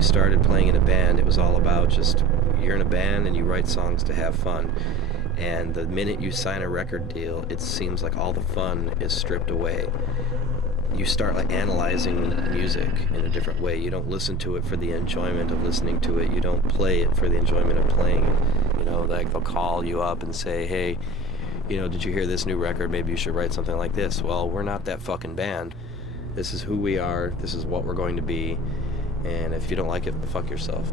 we started playing in a band, it was all about just, you're in a band and you write songs to have fun. And the minute you sign a record deal, it seems like all the fun is stripped away. You start like analyzing music in a different way. You don't listen to it for the enjoyment of listening to it. You don't play it for the enjoyment of playing it. You know, like they'll call you up and say, hey, you know, did you hear this new record? Maybe you should write something like this. Well, we're not that fucking band. This is who we are. This is what we're going to be. And if you don't like it, fuck yourself.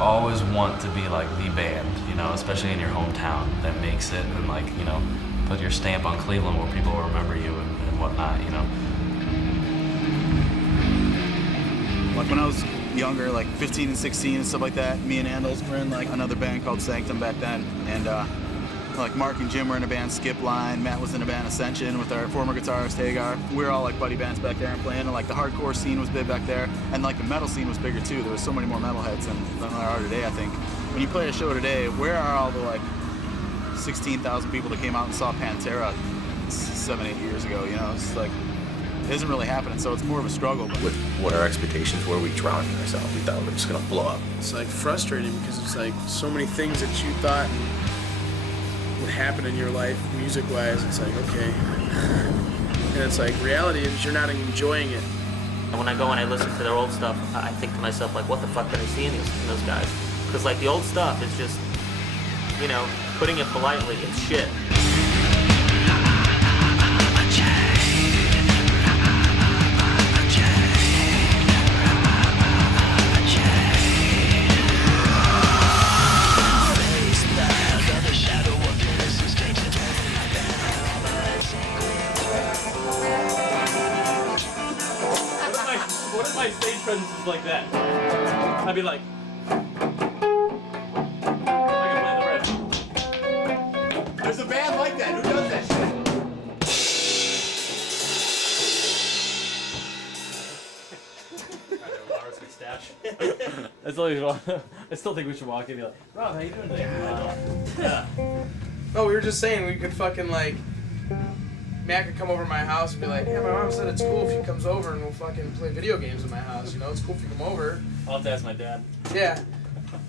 Always want to be like the band, you know, especially in your hometown that makes it, and like, you know, put your stamp on Cleveland where people will remember you and whatnot, you know. Like when I was younger, like 15 and 16 and stuff like that, me and Andals were in like another band called Sanctum back then, and like Mark and Jim were in a band Skip Line, Matt was in a band Ascension with our former guitarist Hagar. We were all like buddy bands back there and playing, and like the hardcore scene was big back there, and like the metal scene was bigger too. There was so many more metalheads than there are today, I think. When you play a show today, where are all the like 16,000 people that came out and saw Pantera 7-8 years ago, you know? It's like, it isn't really happening, so it's more of a struggle. With what our expectations were, we drowned in ourselves. We thought we were just gonna blow up. It's like frustrating because it's like so many things that you thought would happen in your life, music-wise. It's like, okay. And it's like, reality is you're not enjoying it. When I go and I listen to their old stuff, I think to myself, like, what the fuck did I see in those guys? Because, like, the old stuff is just, you know, putting it politely, it's shit. What if my stage presence is like that? I'd be like, I can play the riff. There's a band like that. Who does that shit? That's always wrong. I still think we should walk in and be like, Rob, how you doing today? Yeah. No, we were just saying we could fucking like, Matt could come over to my house and be like, yeah, my mom said it's cool if he comes over and we'll fucking play video games at my house, you know? It's cool if you come over. I'll have to ask my dad. Yeah.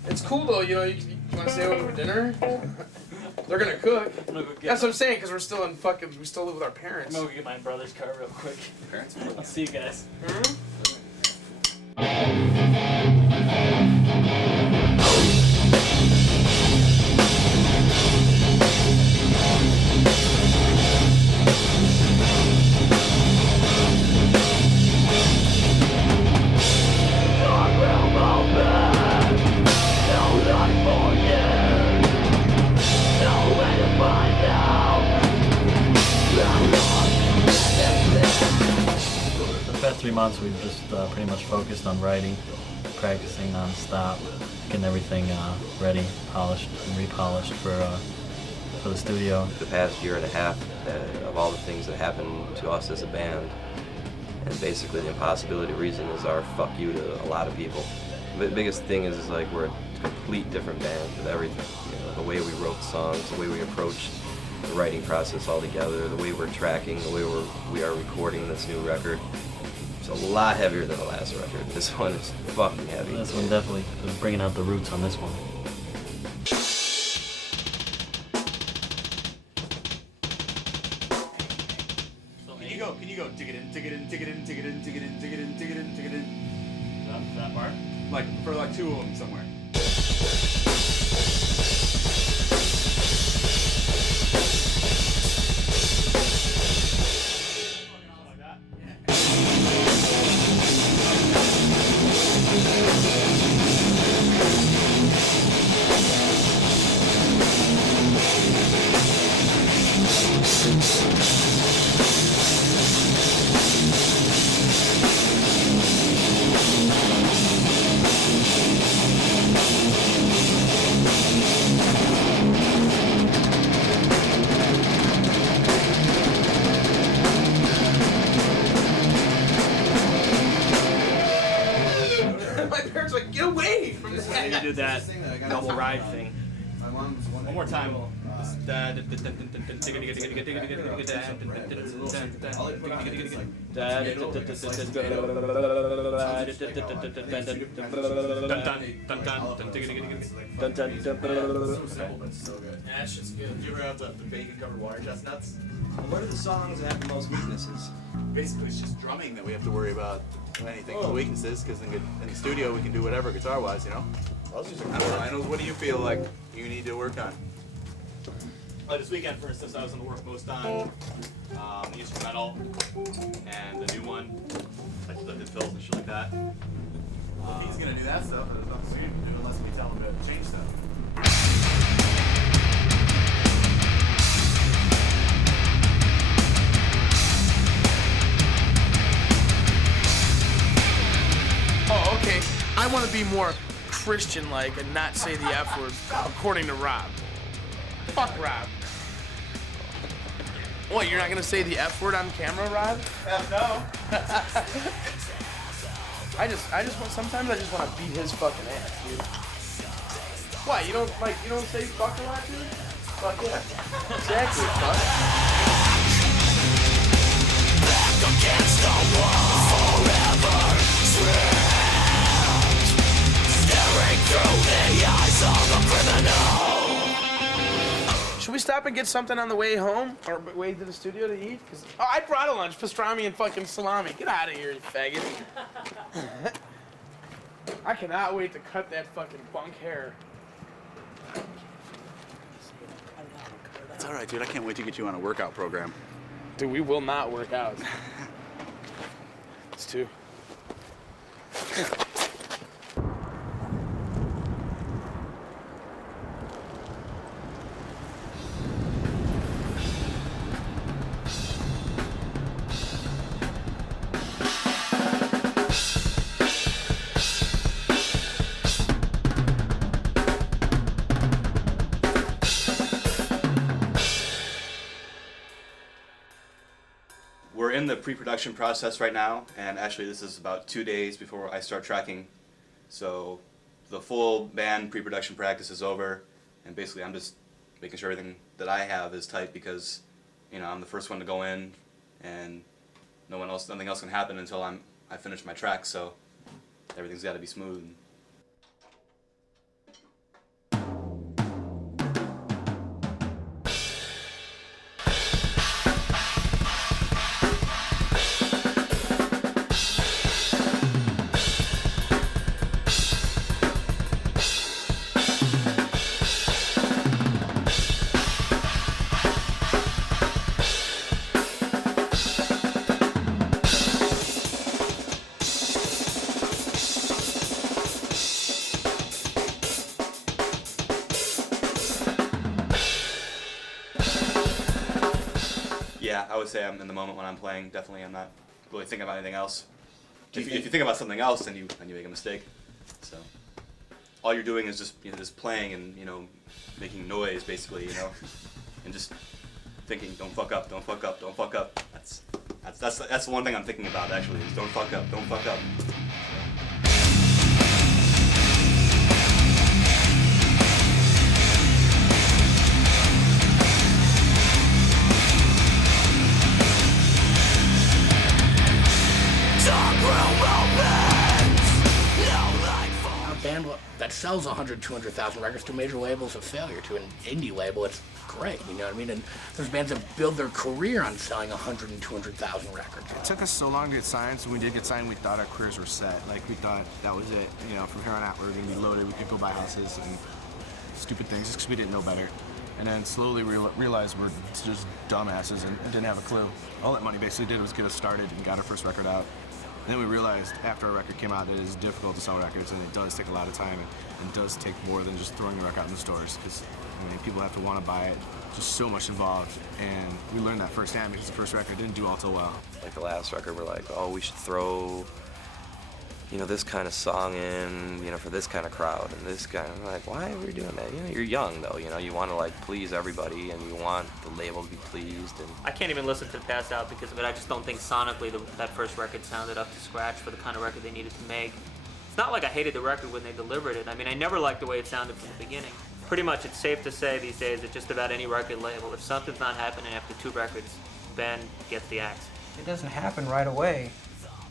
It's cool though, you know, you want to stay over for dinner? They're gonna cook. That's what I'm saying, because we still live with our parents. I'm gonna go get my brother's car real quick. Parents? I'll see you guys. Mm-hmm. months we've just pretty much focused on writing, practicing non-stop, getting everything ready, polished and repolished for the studio. The past year and a half of all the things that happened to us as a band, and basically the impossibility reason is our fuck you to a lot of people. The biggest thing is like we're a complete different band with everything. You know, the way we wrote songs, the way we approached the writing process altogether, the way we're tracking, the way we are recording this new record. It's a lot heavier than the last record. This one is fucking heavy. This one definitely is bringing out the roots on this one. Can you go, dig it in, dig it in, dig it in, dig it in, dig it in, dig it in, dig it in, dig it in. That part? Like, for like 2 of them somewhere. You did that double ride thing. One more time. That shit's good. Do you ever have the bacon covered water chestnuts? What are the songs that have the most weaknesses? Basically, it's just drumming that we have to worry about anything with weaknesses, because in the studio we can do whatever guitar-wise, you know? I don't know, I know, what do you feel like you need to work on? This weekend, for instance, I was going to work most on the instrumental and the new one, like the fills and shit like that. If he's gonna do that stuff, there's nothing Sue can do unless we tell him to change stuff. Oh, okay. I want to be more Christian-like and not say the F word, according to Rob. Fuck Rob. What, you're not gonna say the F word on camera, Rob? No. Sometimes I just want to beat his fucking ass, dude. Why, you don't say fuck a lot, dude? Fuck yeah. Exactly, fuck. Back against the wall forever, staring through the eyes of a criminal. Should we stop and get something on the way home? Or way to the studio to eat? I brought a lunch, pastrami and fucking salami. Get out of here, you faggot. I cannot wait to cut that fucking bunk hair. That's alright, dude. I can't wait to get you on a workout program. Dude, we will not work out. It's too. We're in the pre-production process right now, and actually this is about 2 days before I start tracking. So the full band pre-production practice is over, and basically I'm just making sure everything that I have is tight, because you know I'm the first one to go in, and nothing else can happen until I finish my track. So everything's got to be smooth. Yeah, I would say I'm in the moment when I'm playing. Definitely, I'm not really thinking about anything else. if you think about something else, then you make a mistake. So all you're doing is just playing and making noise basically, and just thinking, don't fuck up, don't fuck up, don't fuck up. That's the one thing I'm thinking about actually, is don't fuck up, don't fuck up. A band that sells 100, 200,000 records to a major label is a failure. To an indie label, it's great, you know what I mean? And there's bands that build their career on selling 100 and 200,000 records. It took us so long to get signed, so when we did get signed, we thought our careers were set. Like, we thought that was it. From here on out, we were going to be loaded. We could go buy houses and stupid things just because we didn't know better. And then slowly realized we're just dumbasses and didn't have a clue. All that money basically did was get us started and got our first record out. And then we realized after our record came out that it is difficult to sell records, and it does take a lot of time, and does take more than just throwing the record out in the stores, because people have to want to buy it. Just so much involved, and we learned that firsthand because the first record didn't do all too well. Like the last record, we're like, oh, we should throw, this kind of song in, for this kind of crowd, and this kind of, like, why are we doing that? You're young though, you want to please everybody, and you want the label to be pleased. And I can't even listen to the Pass Out because of it. I just don't think sonically that first record sounded up to scratch for the kind of record they needed to make. It's not like I hated the record when they delivered it. I mean, I never liked the way it sounded from the beginning. Pretty much, it's safe to say these days that just about any record label, if something's not happening after 2 records, Ben gets the axe. It doesn't happen right away.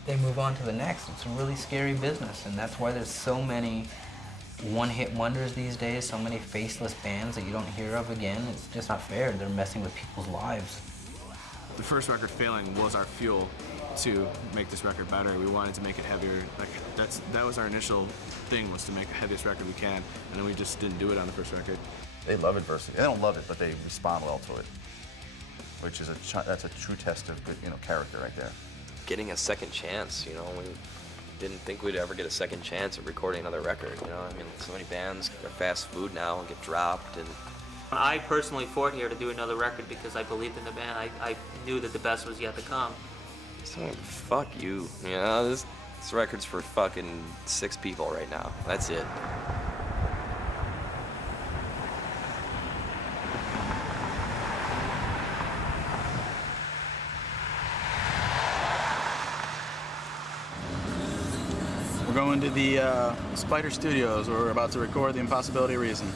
They move on to the next. It's a really scary business, and that's why there's so many one-hit wonders these days, so many faceless bands that you don't hear of again. It's just not fair. They're messing with people's lives. The first record failing was our fuel to make this record better. We wanted to make it heavier. That was our initial thing, was to make the heaviest record we can, and then we just didn't do it on the first record. They love adversity. They don't love it, but they respond well to it, which is that's a true test of good, character right there. Getting a second chance, we didn't think we'd ever get a second chance at recording another record, so many bands are fast food now and get dropped. And I personally fought here to do another record because I believed in the band. I knew that the best was yet to come. So fuck you, this record's for fucking 6 people right now. That's it. We're going to the Spider Studios, where we're about to record The Impossibility of Reason.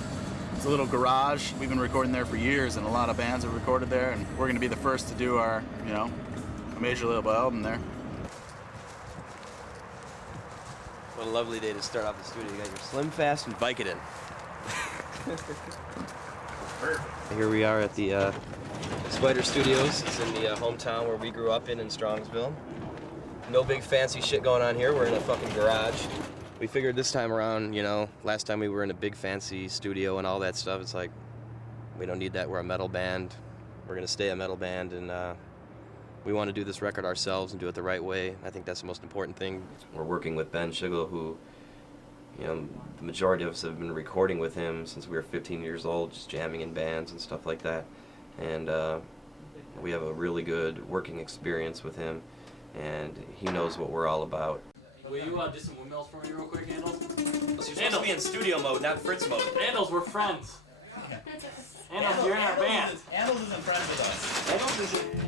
It's a little garage. We've been recording there for years, and a lot of bands have recorded there, and we're going to be the first to do our, a major label album there. What a lovely day to start off the studio. You got your Slim Fast and Vicodin. Here we are at the Spider Studios. It's in the hometown where we grew up in Strongsville. No big fancy shit going on here. We're in a fucking garage. We figured this time around, last time we were in a big fancy studio and all that stuff, it's like, we don't need that. We're a metal band. We're gonna stay a metal band, and we want to do this record ourselves and do it the right way. I think that's the most important thing. We're working with Ben Schigel, who, the majority of us have been recording with him since we were 15 years old, just jamming in bands and stuff like that. And we have a really good working experience with him, and he knows what we're all about. Will you do some windmills for me real quick, Handles? You're supposed to be in studio mode, not Fritz mode. Handles, we're friends. Handles, you're in our band. Handles isn't friends with us.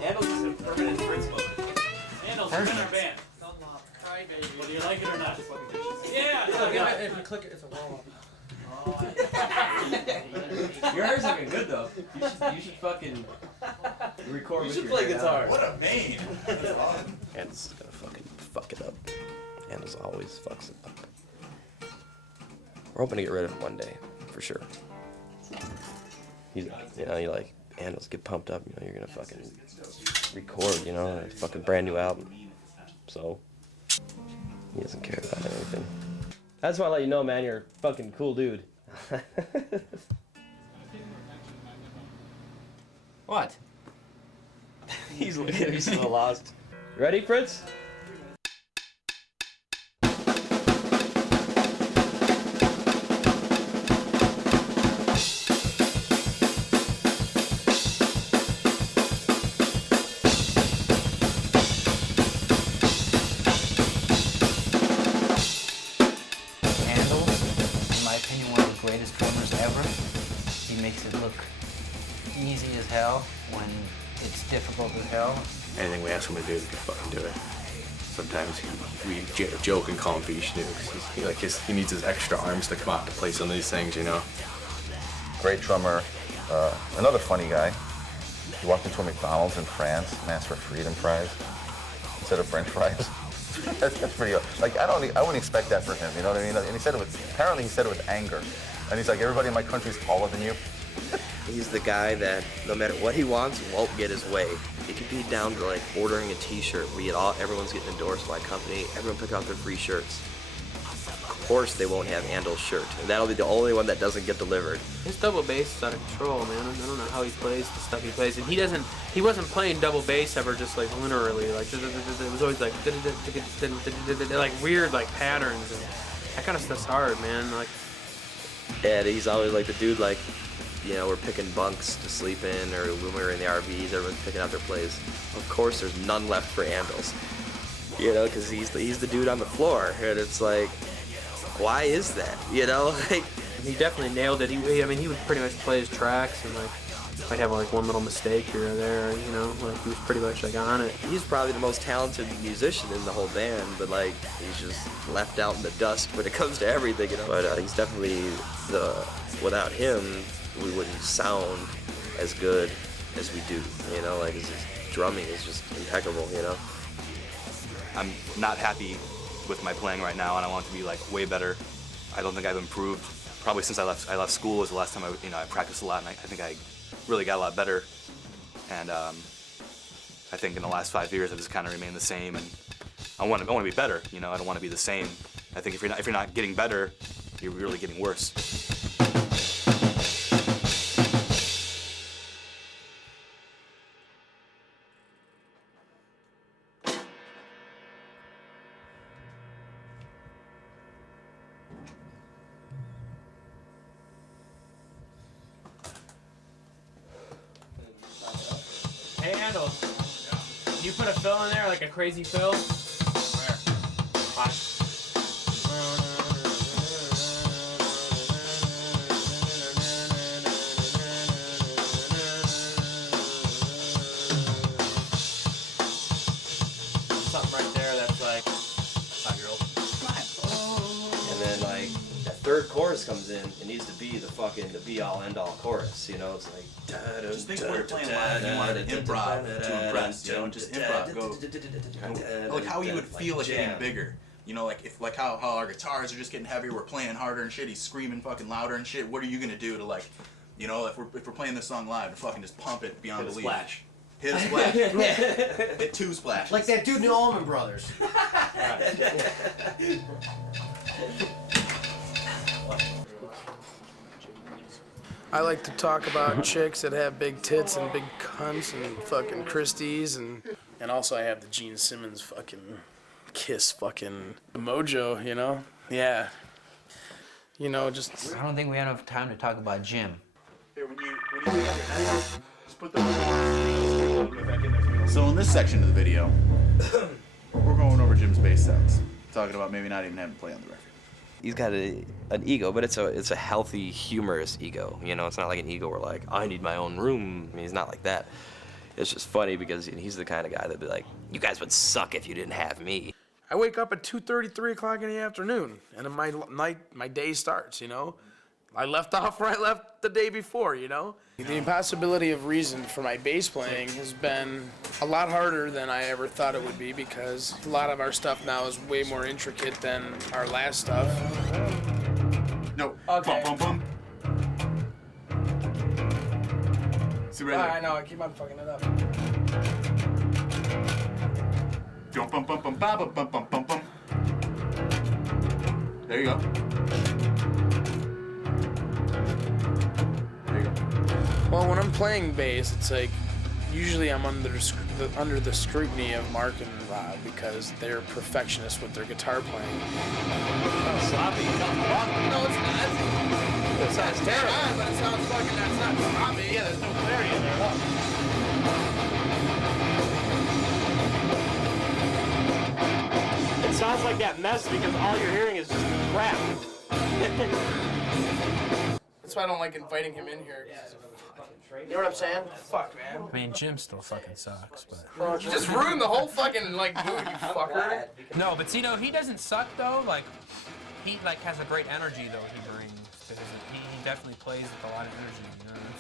Handles is in permanent Fritz mode. Handles, you're in our band. Hi, baby. Whether you like it or not. Yeah. If you click it, it's a warm-up. Your hair's looking good though. You should fucking record. You should play guitar. What a main! Handles gonna fucking fuck it up. Handles always fucks it up. We're hoping to get rid of him one day, for sure. You like Handles get pumped up. You're gonna fucking record. A fucking brand new album. So he doesn't care about anything. I just want to let you know, man, you're a fucking cool dude. What? He's looking at me so lost. You ready, Fritz? makes it look easy as hell when it's difficult as hell. Anything we ask him to do, he can fucking do it. Sometimes we joke and call him Vishnu because he needs his extra arms to come out to play some of these things, you know. Great drummer. Another funny guy. He walked into a McDonald's in France and asked for freedom fries instead of French fries. that's pretty. Like I wouldn't expect that for him. You know what I mean? And he said it with. Apparently, he said it with anger. And he's like, everybody in my country is taller than you. He's the guy that no matter what he wants, won't get his way. It could be down to like ordering a T-shirt. Everyone's getting endorsed by a company. Everyone pick out their free shirts. Of course, they won't have Andel's shirt, and that'll be the only one that doesn't get delivered. His double bass is out of control, man. I don't know how he plays the stuff he plays, and he wasn't playing double bass ever just like linearly. Like it was always like like weird like patterns, and that kind of stuff's hard, man. Like, and he's always like the dude like, you know, we're picking bunks to sleep in, or when we were in the RVs, everyone's picking out their plays. Of course, there's none left for Andel's, you know, because he's the dude on the floor, and it's like, why is that? You know, like he definitely nailed it. I mean, he would pretty much play his tracks and like might have like one little mistake here or there. You know, like he was pretty much like on it. He's probably the most talented musician in the whole band, but like he's just left out in the dust when it comes to everything. You know, but he's definitely without him, we wouldn't sound as good as we do. You know, like his drumming is just impeccable. You know, I'm not happy with my playing right now, and I want it to be like way better. I don't think I've improved. Probably since I left school was the last time I practiced a lot, and I think I really got a lot better. And I think in the last 5 years I've just kind of remained the same, and I want to be better. You know, I don't want to be the same. I think if you're not getting better, you're really getting worse. Hey, Andel, you put a fill in there, like a crazy fill? Where? Watch. Something right there that's like 5-year-old. and then like that third chorus comes in. It needs to be the be-all, end-all chorus. You know, it's like. Just think when you're playing live, you want to improv to impress. You know, just improv. Go. Like how he would feel it getting bigger. You know, like if how our guitars are just getting heavier, we're playing harder and shit. He's screaming fucking louder and shit. What are you gonna do to like, you know, if we're playing this song live, to fucking just pump it beyond belief? Splash. Hit a splash. Hit 2 splashes. Like that dude in the Allman Brothers. I like to talk about chicks that have big tits and big cunts and fucking Christies and also I have the Gene Simmons fucking Kiss fucking mojo, you know? Yeah. You know, just... I don't think we have enough time to talk about Jim. Here, when you just put the back in there. So in this section of the video, we're going over Jim's bass sounds, talking about maybe not even having to play on the record. He's got an ego, but it's a healthy, humorous ego. You know, it's not like an ego where like I need my own room. I mean, he's not like that. It's just funny because he's the kind of guy that'd be like, you guys would suck if you didn't have me. I wake up at 2:30, 3 o'clock in the afternoon, and then my day starts, you know? I left off where I left the day before, you know? The impossibility of reason for my bass playing has been a lot harder than I ever thought it would be because a lot of our stuff now is way more intricate than our last stuff. No. Okay. Bum, bum, bum. See right there. I know, I keep on fucking it up. Bum, bum, bum, bum, bum, bum, bum, bum, bum. There you go. There you go. Well, when I'm playing bass, it's like usually I'm under the scrutiny of Mark and Rob because they're perfectionists with their guitar playing. Oh, sloppy. No, it's not. It sounds terrible. But it sounds fucking. That's not sloppy. Yeah, there's no clarity in there. It sounds like that mess because all you're hearing is just crap. That's why I don't like inviting him in here. You know what I'm saying? Fuck, man. I mean, Jim still fucking sucks, but... You just ruined the whole fucking, like, mood, you fucker. No, but see, no, he doesn't suck, though. Like, he, like, has a great energy, though, he brings to his... He definitely plays with a lot of energy, you know what I'm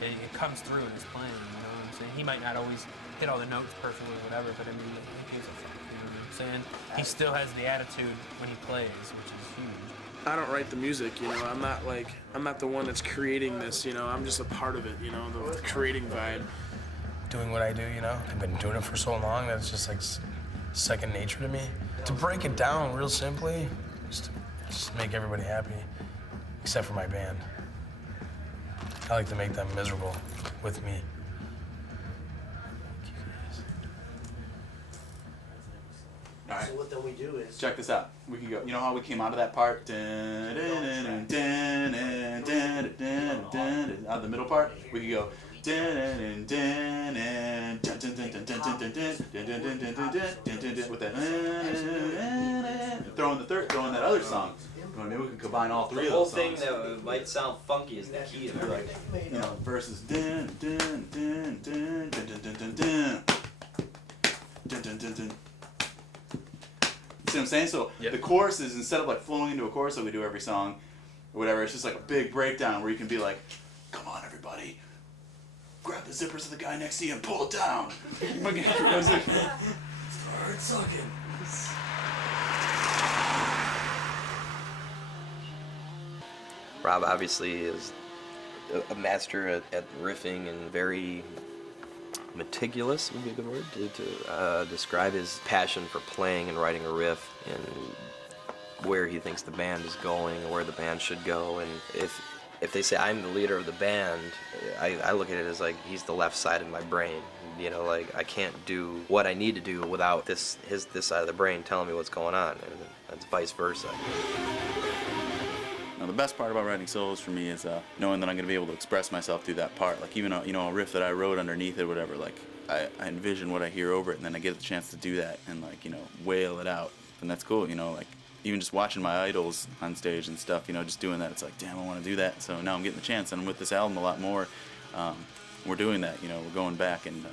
saying? It comes through in his playing, you know what I'm saying? He might not always hit all the notes perfectly or whatever, but, I mean, he gives a fuck, you know what I'm saying? He still has the attitude when he plays, which is huge. I don't write the music, you know. I'm not the one that's creating this, you know. I'm just a part of it, you know, the creating vibe. Doing what I do, you know. I've been doing it for so long that it's just like second nature to me. To break it down real simply, just make everybody happy, except for my band. I like to make them miserable with me. All right. So what then we do is... Check this out. We can go. You know how we came out of that part? Out of the middle part? We can go. With that. Throw in that other song. Maybe we can combine all three of those songs. The whole thing that might sound funky is the key of it. Like, you know, verses. See what I'm saying? So the chorus is, instead of like flowing into a chorus like we do every song or whatever, it's just like a big breakdown where you can be like, come on everybody, grab the zippers of the guy next to you and pull it down. Start sucking. Rob obviously is a master at riffing and very meticulous would be a good word to describe his passion for playing and writing a riff and where he thinks the band is going or where the band should go. And if they say I'm the leader of the band, I look at it as like he's the left side of my brain. You know, like I can't do what I need to do without this side of the brain telling me what's going on, and it's vice versa. Now, the best part about writing solos for me is knowing that I'm going to be able to express myself through that part. Like even a riff that I wrote underneath it, whatever. Like I envision what I hear over it, and then I get the chance to do that and like wail it out, and that's cool. Like even just watching my idols on stage and stuff. Just doing that. It's like, damn, I want to do that. So now I'm getting the chance, and with this album a lot more. We're doing that. We're going back and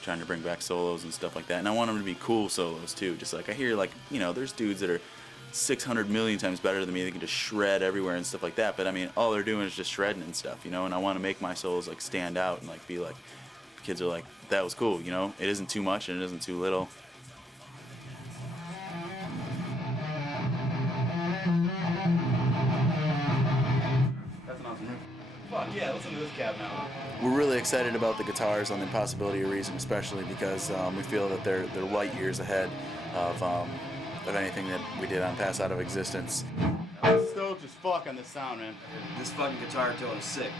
trying to bring back solos and stuff like that. And I want them to be cool solos too. Just like I hear there's dudes that are 600 million times better than me. They can just shred everywhere and stuff like that. But I mean, all they're doing is just shredding and stuff, And I want to make my solos like stand out and like be like, kids are like, that was cool, It isn't too much and it isn't too little. That's an awesome riff. Fuck yeah, listen to this cab now. We're really excited about the guitars on the Impossibility of Reason, especially because we feel that they're light years ahead of anything that we did on Pass Out of Existence. I'm stoked as fuck on this sound, man. This fucking guitar tone is sick.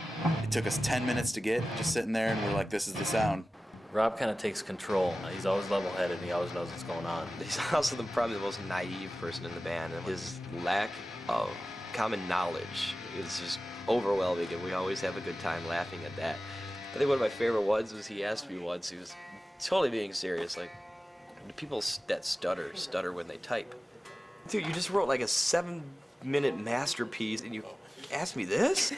It took us 10 minutes to get, just sitting there, and we're like, this is the sound. Rob kind of takes control. He's always level-headed, and he always knows what's going on. He's also probably the most naive person in the band, and his lack of common knowledge is just overwhelming, and we always have a good time laughing at that. I think one of my favorite ones was he asked me once, he was totally being serious, like, do people that stutter when they type? Dude, you just wrote like a 7-minute masterpiece and you asked me this?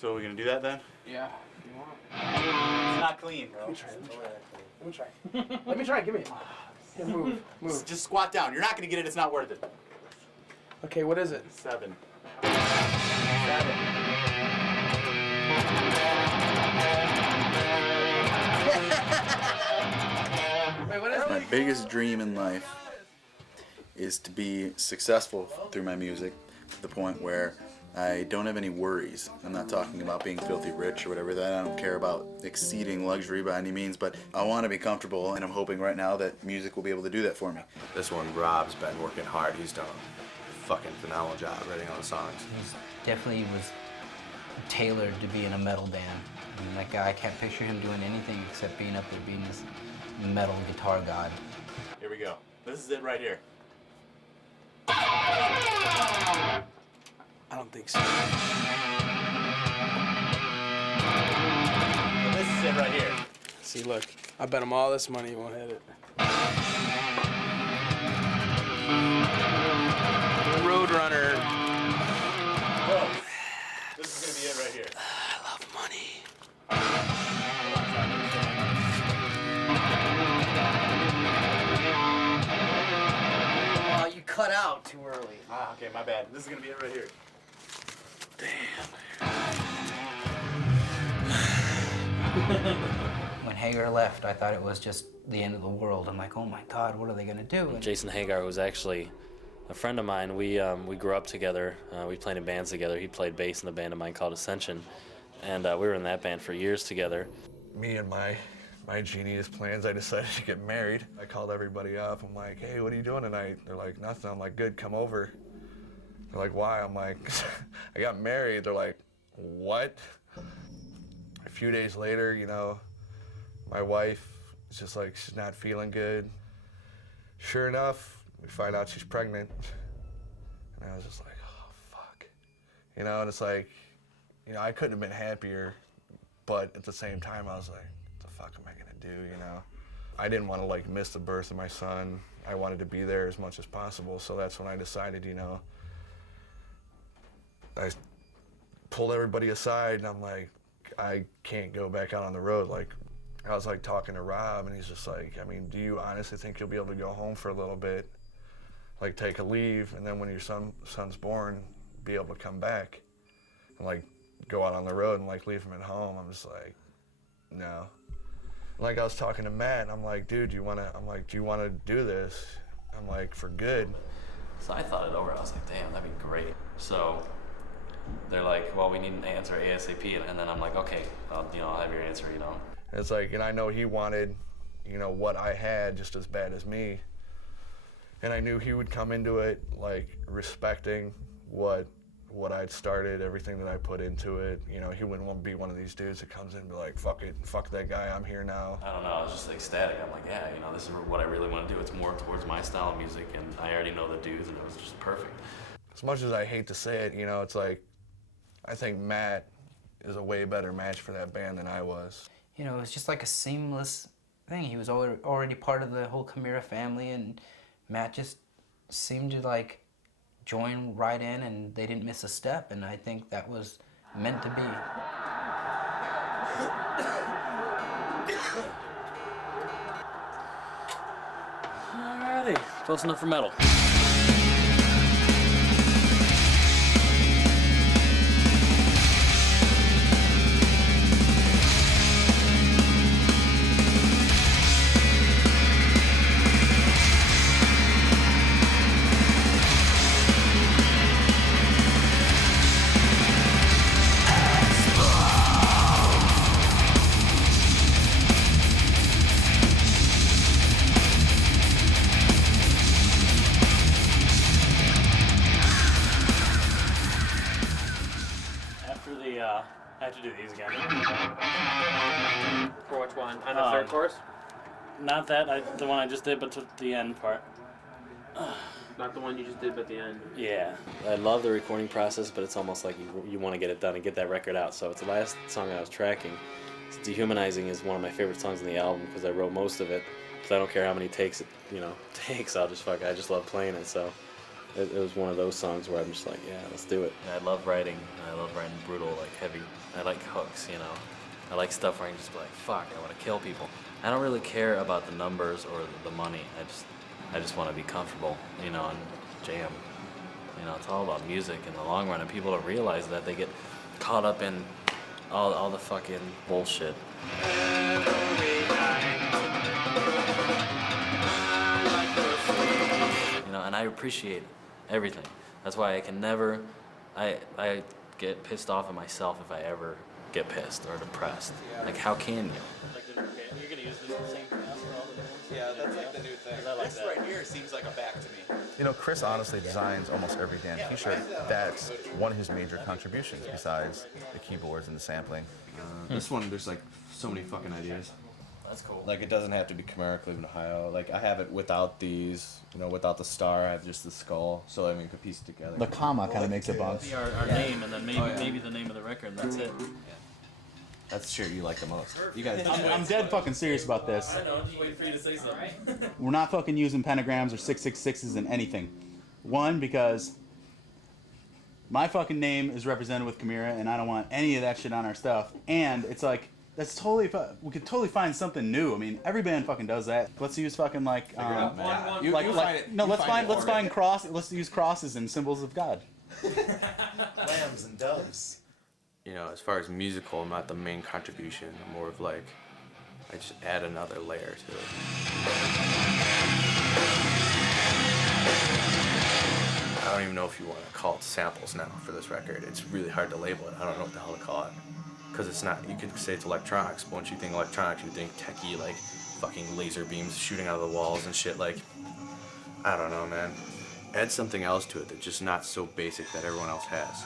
So are we gonna do that then? Yeah, if you want. It's not clean, bro. Let me try. Let me try, give me it. Here, move. Just squat down. You're not gonna get it, it's not worth it. Okay, what is it? 7. My biggest dream in life is to be successful through my music to the point where I don't have any worries. I'm not talking about being filthy rich or whatever that. I don't care about exceeding luxury by any means, but I want to be comfortable, and I'm hoping right now that music will be able to do that for me. This one, Rob's been working hard. He's done a fucking phenomenal job writing all the songs. He definitely was tailored to be in a metal band. I mean, that guy, I can't picture him doing anything except being up there being this metal guitar god. Here we go. This is it right here. I don't think so. This is it right here. See, look, I bet him all this money he won't hit it. Roadrunner This is gonna be it right here. When Hagar left, I thought it was just the end of the world. I'm like, oh my God, what are they gonna do? And Jason Hagar was actually a friend of mine. We grew up together. We played in bands together. He played bass in a band of mine called Ascension, and we were in that band for years together. Me and my genius plans, I decided to get married. I called everybody up. I'm like, hey, what are you doing tonight? They're like, nothing. I'm like, good, come over. They're like, why? I'm like, I got married. They're like, what? A few days later, you know, my wife is just like, she's not feeling good. Sure enough, we find out she's pregnant. And I was just like, oh, fuck. You know, and it's like, you know, I couldn't have been happier, but at the same time, I was like, what the fuck am I gonna do, you know? I didn't want to like miss the birth of my son. I wanted to be there as much as possible, so that's when I decided, you know, I pulled everybody aside and I'm like, I can't go back out on the road. Like, I was like talking to Rob and he's just like, I mean, do you honestly think you'll be able to go home for a little bit, like take a leave, and then when your son's born, be able to come back and like go out on the road and like leave him at home? I'm just like, no. Like I was talking to Matt and I'm like, dude, do you wanna do this? I'm like, for good. So I thought it over. I was like, damn, that'd be great. So they're like, well, we need an answer ASAP. And then I'm like, okay, I'll have your answer, you know. And it's like, and I know he wanted, you know, what I had just as bad as me. And I knew he would come into it like respecting what I'd started, everything that I put into it. You know, he wouldn't want to be one of these dudes that comes in and be like, fuck it, fuck that guy, I'm here now. I don't know, I was just ecstatic. I'm like, yeah, you know, this is what I really want to do. It's more towards my style of music, and I already know the dudes, and it was just perfect. As much as I hate to say it, you know, it's like, I think Matt is a way better match for that band than I was. you know, it was just like a seamless thing. He was already part of the whole Chimaira family, and Matt just seemed to like join right in, and they didn't miss a step, and I think that was meant to be. Alrighty, close enough for metal. I have to do these again. For which one? On the third chorus? Not that, the one I just did, but to the end part. Not the one you just did, but the end. Yeah, I love the recording process, but it's almost like you want to get it done and get that record out. So it's the last song I was tracking. Dehumanizing is one of my favorite songs on the album because I wrote most of it. Because I don't care how many takes it, takes. I just love playing it. So it was one of those songs where I'm just like, yeah, let's do it. And I love writing. I love writing brutal, like heavy. I like hooks, I like stuff where I can just be like, fuck, I want to kill people. I don't really care about the numbers or the money. I just want to be comfortable, and jam. It's all about music in the long run, and people don't realize that. They get caught up in all the fucking bullshit. And I appreciate everything. That's why I can never, I get pissed off at myself if I ever get pissed or depressed. Like, how can you? You're gonna use this same pass for all the new ones? Yeah, that's like the new thing. This right here seems like a back to me. Chris honestly designs almost every damn t-shirt. That's one of his major contributions besides the keyboards and the sampling. This one, there's like so many fucking ideas. That's cool. Like, it doesn't have to be Chimaira, Cleveland, Ohio. Like, I have it without these, without the star. I have just the skull, so I mean, you could piece it together. The comma kind of makes it bounce. Our name, and then maybe the name of the record, and that's it. Yeah. That's the shirt you like the most. You guys. I'm dead fucking serious about this. I know, I'm just waiting for you to say something. We're not fucking using pentagrams or 666s in anything. One, because my fucking name is represented with Chimaira, and I don't want any of that shit on our stuff. And it's like, that's totally, we could totally find something new. I mean, every band fucking does that. Let's use fucking let's use crosses and symbols of God. Lambs and doves. You know, as far as musical, I'm not the main contribution. I'm more of like, I just add another layer to it. I don't even know if you want to call it samples now for this record. It's really hard to label it. I don't know what the hell to call it. Because it's not, you could say it's electronics, but once you think electronics, you think techie, like fucking laser beams shooting out of the walls and shit. Like, I don't know, man. Add something else to it that's just not so basic that everyone else has.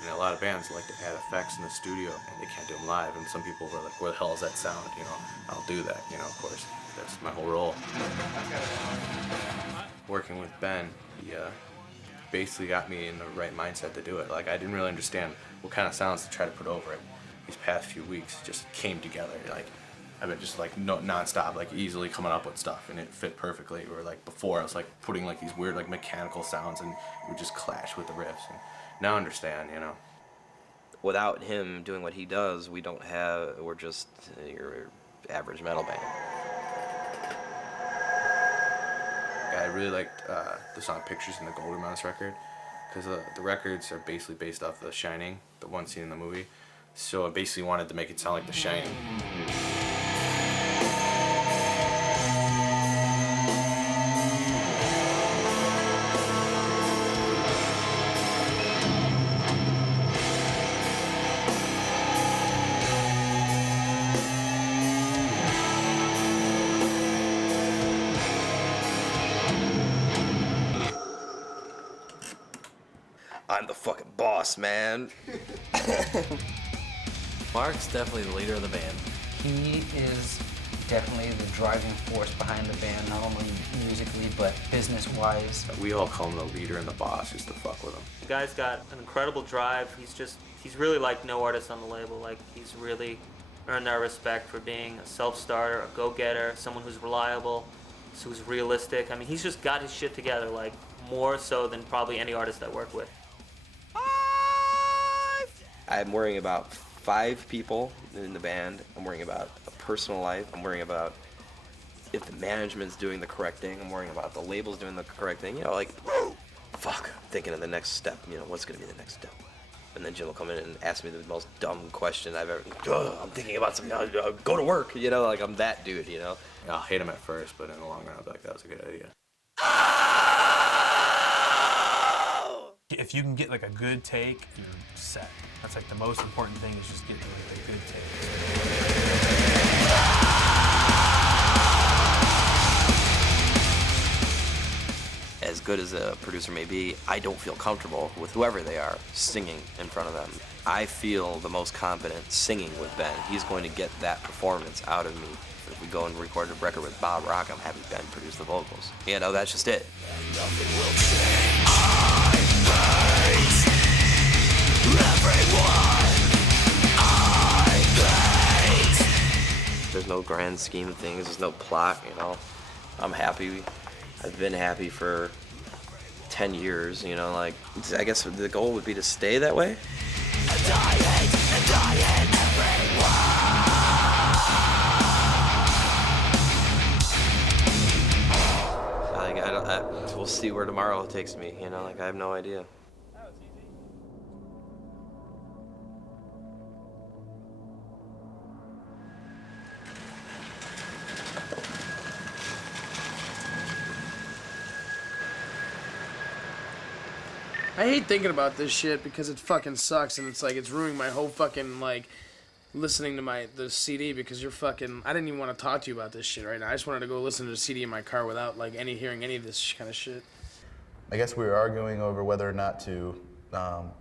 And a lot of bands like to add effects in the studio, and they can't do them live. And some people were like, where the hell is that sound? You know, I'll do that, you know, of course. That's my whole role. Working with Ben, he basically got me in the right mindset to do it. Like, I didn't really understand what kind of sounds to try to put over it. These past few weeks just came together. Like, I've been just like non-stop, like easily coming up with stuff, and it fit perfectly. Or like before, I was like putting like these weird like mechanical sounds, and it would just clash with the riffs. And now I understand, you know. Without him doing what he does, we're just your average metal band. I really liked the song Pictures in the Golden Mouse record, because the records are basically based off The Shining, the one scene in the movie. So I basically wanted to make it sound like The Shining. I'm the fucking boss, man. Mark's definitely the leader of the band. He is definitely the driving force behind the band, not only musically, but business-wise. We all call him the leader and the boss just to fuck with him. The guy's got an incredible drive. He's really like no artist on the label. Like, he's really earned our respect for being a self-starter, a go-getter, someone who's reliable, who's realistic. I mean, he's just got his shit together, like, more so than probably any artist I work with. I'm worrying about 5 people in the band. I'm worrying about a personal life. I'm worrying about if the management's doing the correct thing. I'm worrying about the label's doing the correct thing. You know, like, fuck, I'm thinking of the next step. You know, what's going to be the next step? And then Jim will come in and ask me the most dumb question I've ever... I'm thinking about something. Go to work. You know, like, I'm that dude, you know? I'll hate him at first, but in the long run, I'll be like, that was a good idea. If you can get like a good take, you're set. That's like the most important thing is just getting like a good take. As good as a producer may be, I don't feel comfortable with whoever they are singing in front of them. I feel the most confident singing with Ben. He's going to get that performance out of me. If we go and record a record with Bob Rock, I'm having Ben produce the vocals. You know, that's just it. There's no grand scheme of things, there's no plot, you know. I'm happy. I've been happy for 10 years, you know, like, I guess the goal would be to stay that way. We'll see where tomorrow takes me, you know, like, I have no idea. I hate thinking about this shit because it fucking sucks, and it's like it's ruining my whole fucking like listening to the CD because you're fucking. I didn't even want to talk to you about this shit right now. I just wanted to go listen to the CD in my car without like hearing any of this kind of shit. I guess we were arguing over whether or not to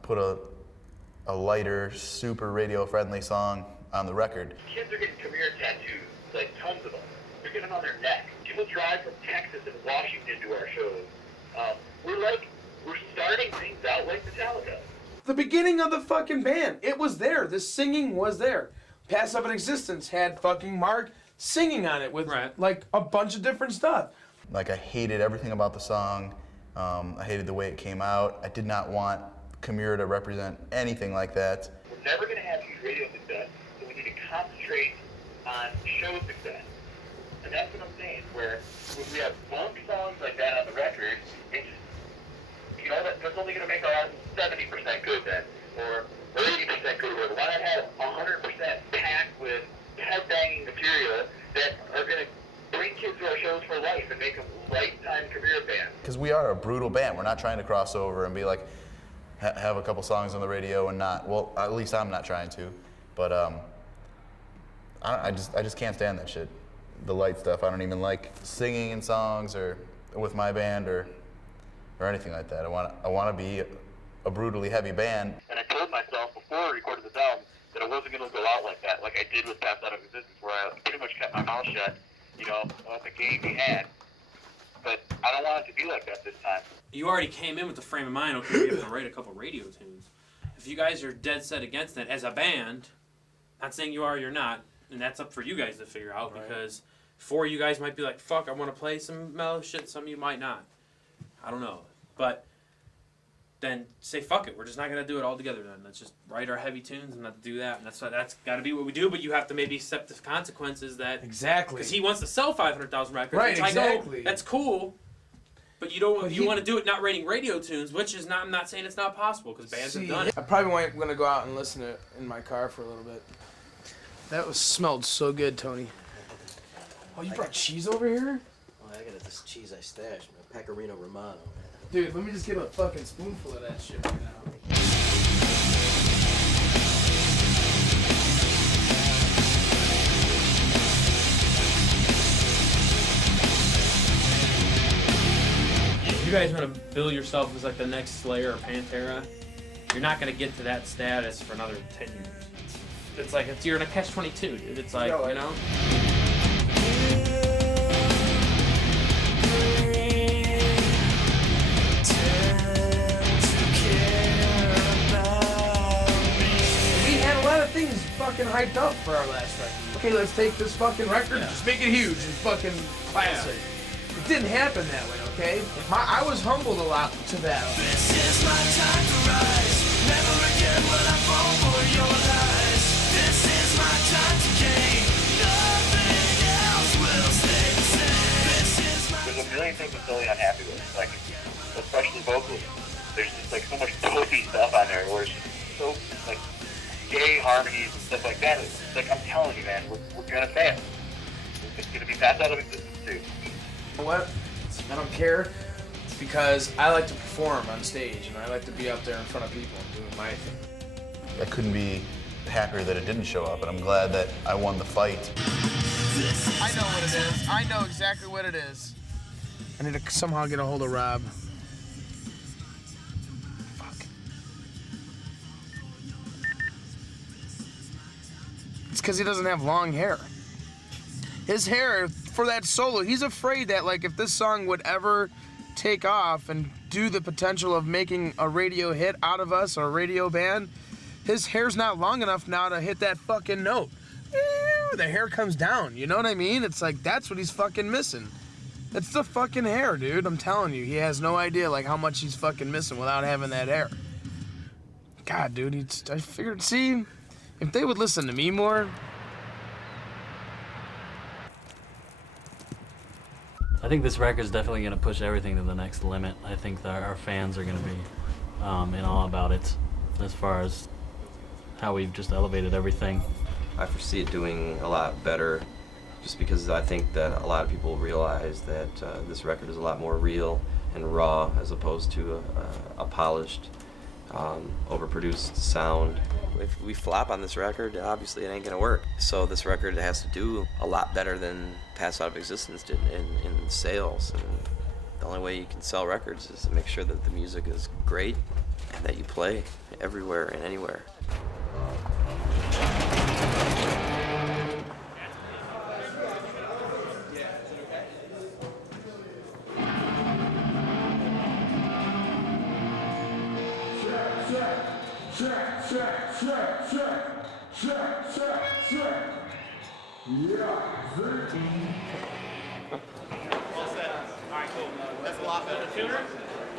put a lighter, super radio-friendly song on the record. Kids are getting Chimaira tattoos, like tons of them. They're getting on their neck. People drive from Texas and Washington to our shows. We're starting things out like Metallica. The beginning of the fucking band, it was there. The singing was there. Pass Up in Existence had fucking Mark singing on it with like a bunch of different stuff. Like, I hated everything about the song. I hated the way it came out. I did not want Chimaira to represent anything like that. We're never going to have huge radio success, so we need to concentrate on show success. And that's what I'm saying, where when we have bunk songs like that on the record, it just You know, that's only going to make our album 70% good then, or 80% good. Or why not have 100% packed with head-banging material that are going to bring kids to our shows for life and make them lifetime career bands? Because we are a brutal band. We're not trying to cross over and be like, have a couple songs on the radio and not. Well, at least I'm not trying to. But I just can't stand that shit. The light stuff. I don't even like singing in songs or with my band or anything like that. I want to be a brutally heavy band. And I told myself before I recorded this album that I wasn't going to go out like that, like I did with Pass Out of Existence, where I pretty much kept my mouth shut, you know, about the game we had. But I don't want it to be like that this time. You already came in with the frame of mind, okay, we're going to write a couple radio tunes. If you guys are dead set against that as a band, not saying you are or you're not, and that's up for you guys to figure out, because 4 of you guys might be like, fuck, I want to play some mellow shit, some of you might not. I don't know. But then say, fuck it, we're just not going to do it all together then. Let's just write our heavy tunes and not do that. And that's got to be what we do, but you have to maybe accept the consequences that... Exactly. Because he wants to sell 500,000 records. Right, which exactly. I go, that's cool, but you don't. You want to do it not writing radio tunes, which is not... I'm not saying it's not possible, because bands have done it. I probably going to go out and listen to it in my car for a little bit. That smelled so good, Tony. Oh, you brought cheese over here? Oh, I got this cheese I stashed, man. Pecorino Romano, man. Dude, let me just get a fucking spoonful of that shit right now. If you guys want to bill yourself as like the next Slayer or Pantera, you're not going to get to that status for another 10 years. It's like, you're in a catch-22, dude. It's like, you know? Things fucking hyped up for our last record. Okay, let's take this fucking record, just make it huge and fucking classic. It didn't happen that way, okay? I was humbled a lot to that. This is my time to rise. Never again will I fall for your lies. This is my time to gain. Nothing else will stay the same. This is my There's a million things I'm totally unhappy with, like, especially vocally. There's just like so much pussy stuff on there where it's just so like gay harmonies and stuff like that. It's like, I'm telling you, man, we're gonna fail. It's gonna be Pass Out of Existence too. You know what? I don't care, because I like to perform on stage and I like to be up there in front of people and doing my thing. I couldn't be happier that it didn't show up, and I'm glad that I won the fight. I know what it is. I know exactly what it is. I need to somehow get a hold of Rob. It's because he doesn't have long hair. His hair, for that solo, he's afraid that, like, if this song would ever take off and do the potential of making a radio hit out of us or a radio band, his hair's not long enough now to hit that fucking note. The hair comes down, you know what I mean? It's like, that's what he's fucking missing. It's the fucking hair, dude. I'm telling you, he has no idea, like, how much he's fucking missing without having that hair. God, dude, I figured, see... If they would listen to me more. I think this record's definitely going to push everything to the next limit. I think that our fans are going to be in awe about it as far as how we've just elevated everything. I foresee it doing a lot better just because I think that a lot of people realize that this record is a lot more real and raw as opposed to a polished, overproduced sound. If we flop on this record, obviously it ain't gonna work. So this record has to do a lot better than Pass Out of Existence did in sales. And the only way you can sell records is to make sure that the music is great and that you play everywhere and anywhere.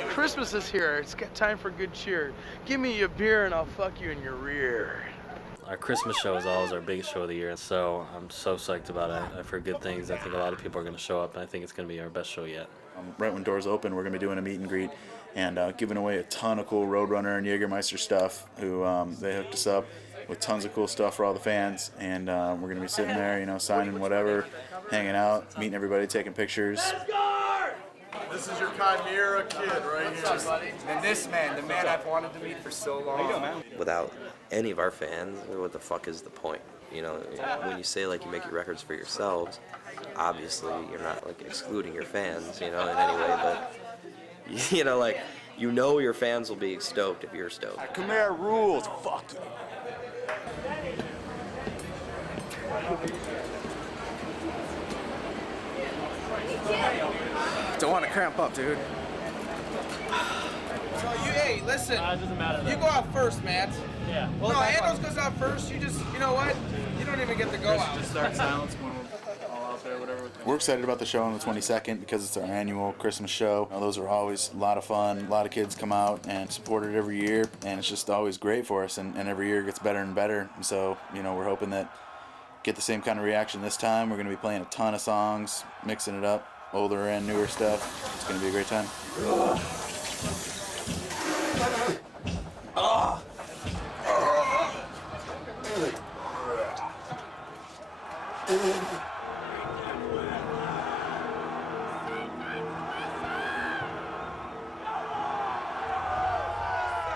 Christmas is here. It's got time for good cheer. Give me your beer and I'll fuck you in your rear. Our Christmas show is always our biggest show of the year, so I'm so psyched about it. I've heard good things. I think a lot of people are going to show up, and I think it's going to be our best show yet. Right when doors open, we're going to be doing a meet and greet and giving away a ton of cool Roadrunner and Jägermeister stuff. Who they hooked us up with tons of cool stuff for all the fans, and we're gonna be sitting there, you know, signing whatever, hanging out, meeting everybody, taking pictures. This is your Chimaira kid right here. What's up, buddy? And this man, the man I've wanted to meet for so long. Without any of our fans, what the fuck is the point? You know, when you say like you make your records for yourselves, obviously you're not like excluding your fans, you know, in any way, but you know, like, you know your fans will be stoked if you're stoked. Chimaira rules. Fuck you. Don't want to cramp up, dude. So hey, listen. It doesn't matter. You go out first, Matt. Yeah. No, Andos goes out first. You know what? You don't even get to go out. Just start silence when we're all out there, whatever. We're excited about the show on the 22nd because it's our annual Christmas show. You know, those are always a lot of fun. A lot of kids come out and support it every year, and it's just always great for us, and every year it gets better and better. And so, you know, we're hoping that get the same kind of reaction this time. We're going to be playing a ton of songs, mixing it up, older and newer stuff. It's going to be a great time.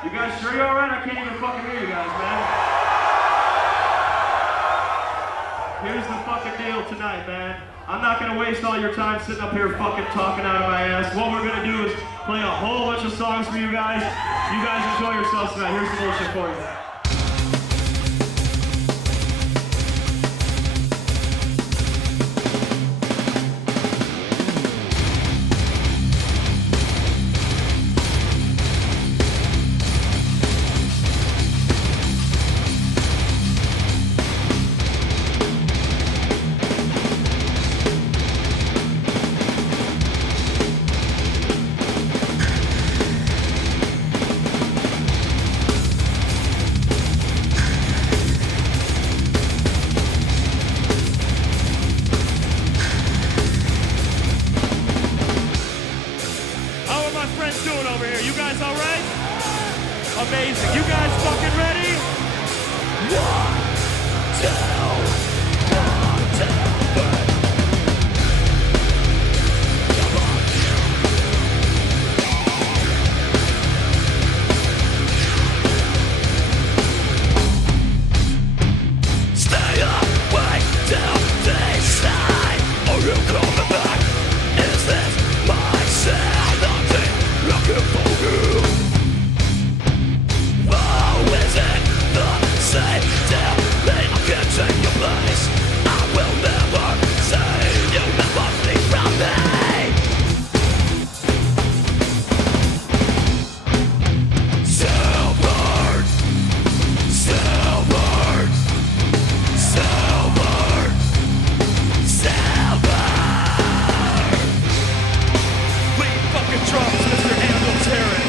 You guys sure you're alright? I can't even fucking hear you guys, man. Here's the fucking deal tonight, man. I'm not gonna waste all your time sitting up here fucking talking out of my ass. What we're gonna do is play a whole bunch of songs for you guys. You guys enjoy yourselves tonight. Here's some bullshit for you. Amazing. You guys fucking ready? 1, 2, 1, 2. Stay up, wait till decide. Are you coming back? Is this my sanity? Looking for you. Is it the same? Tell me I can't take your place. I will never say you never leave from me. Silver, silver, silver, silver. Lead fucking drums, Mr. Handel Terran.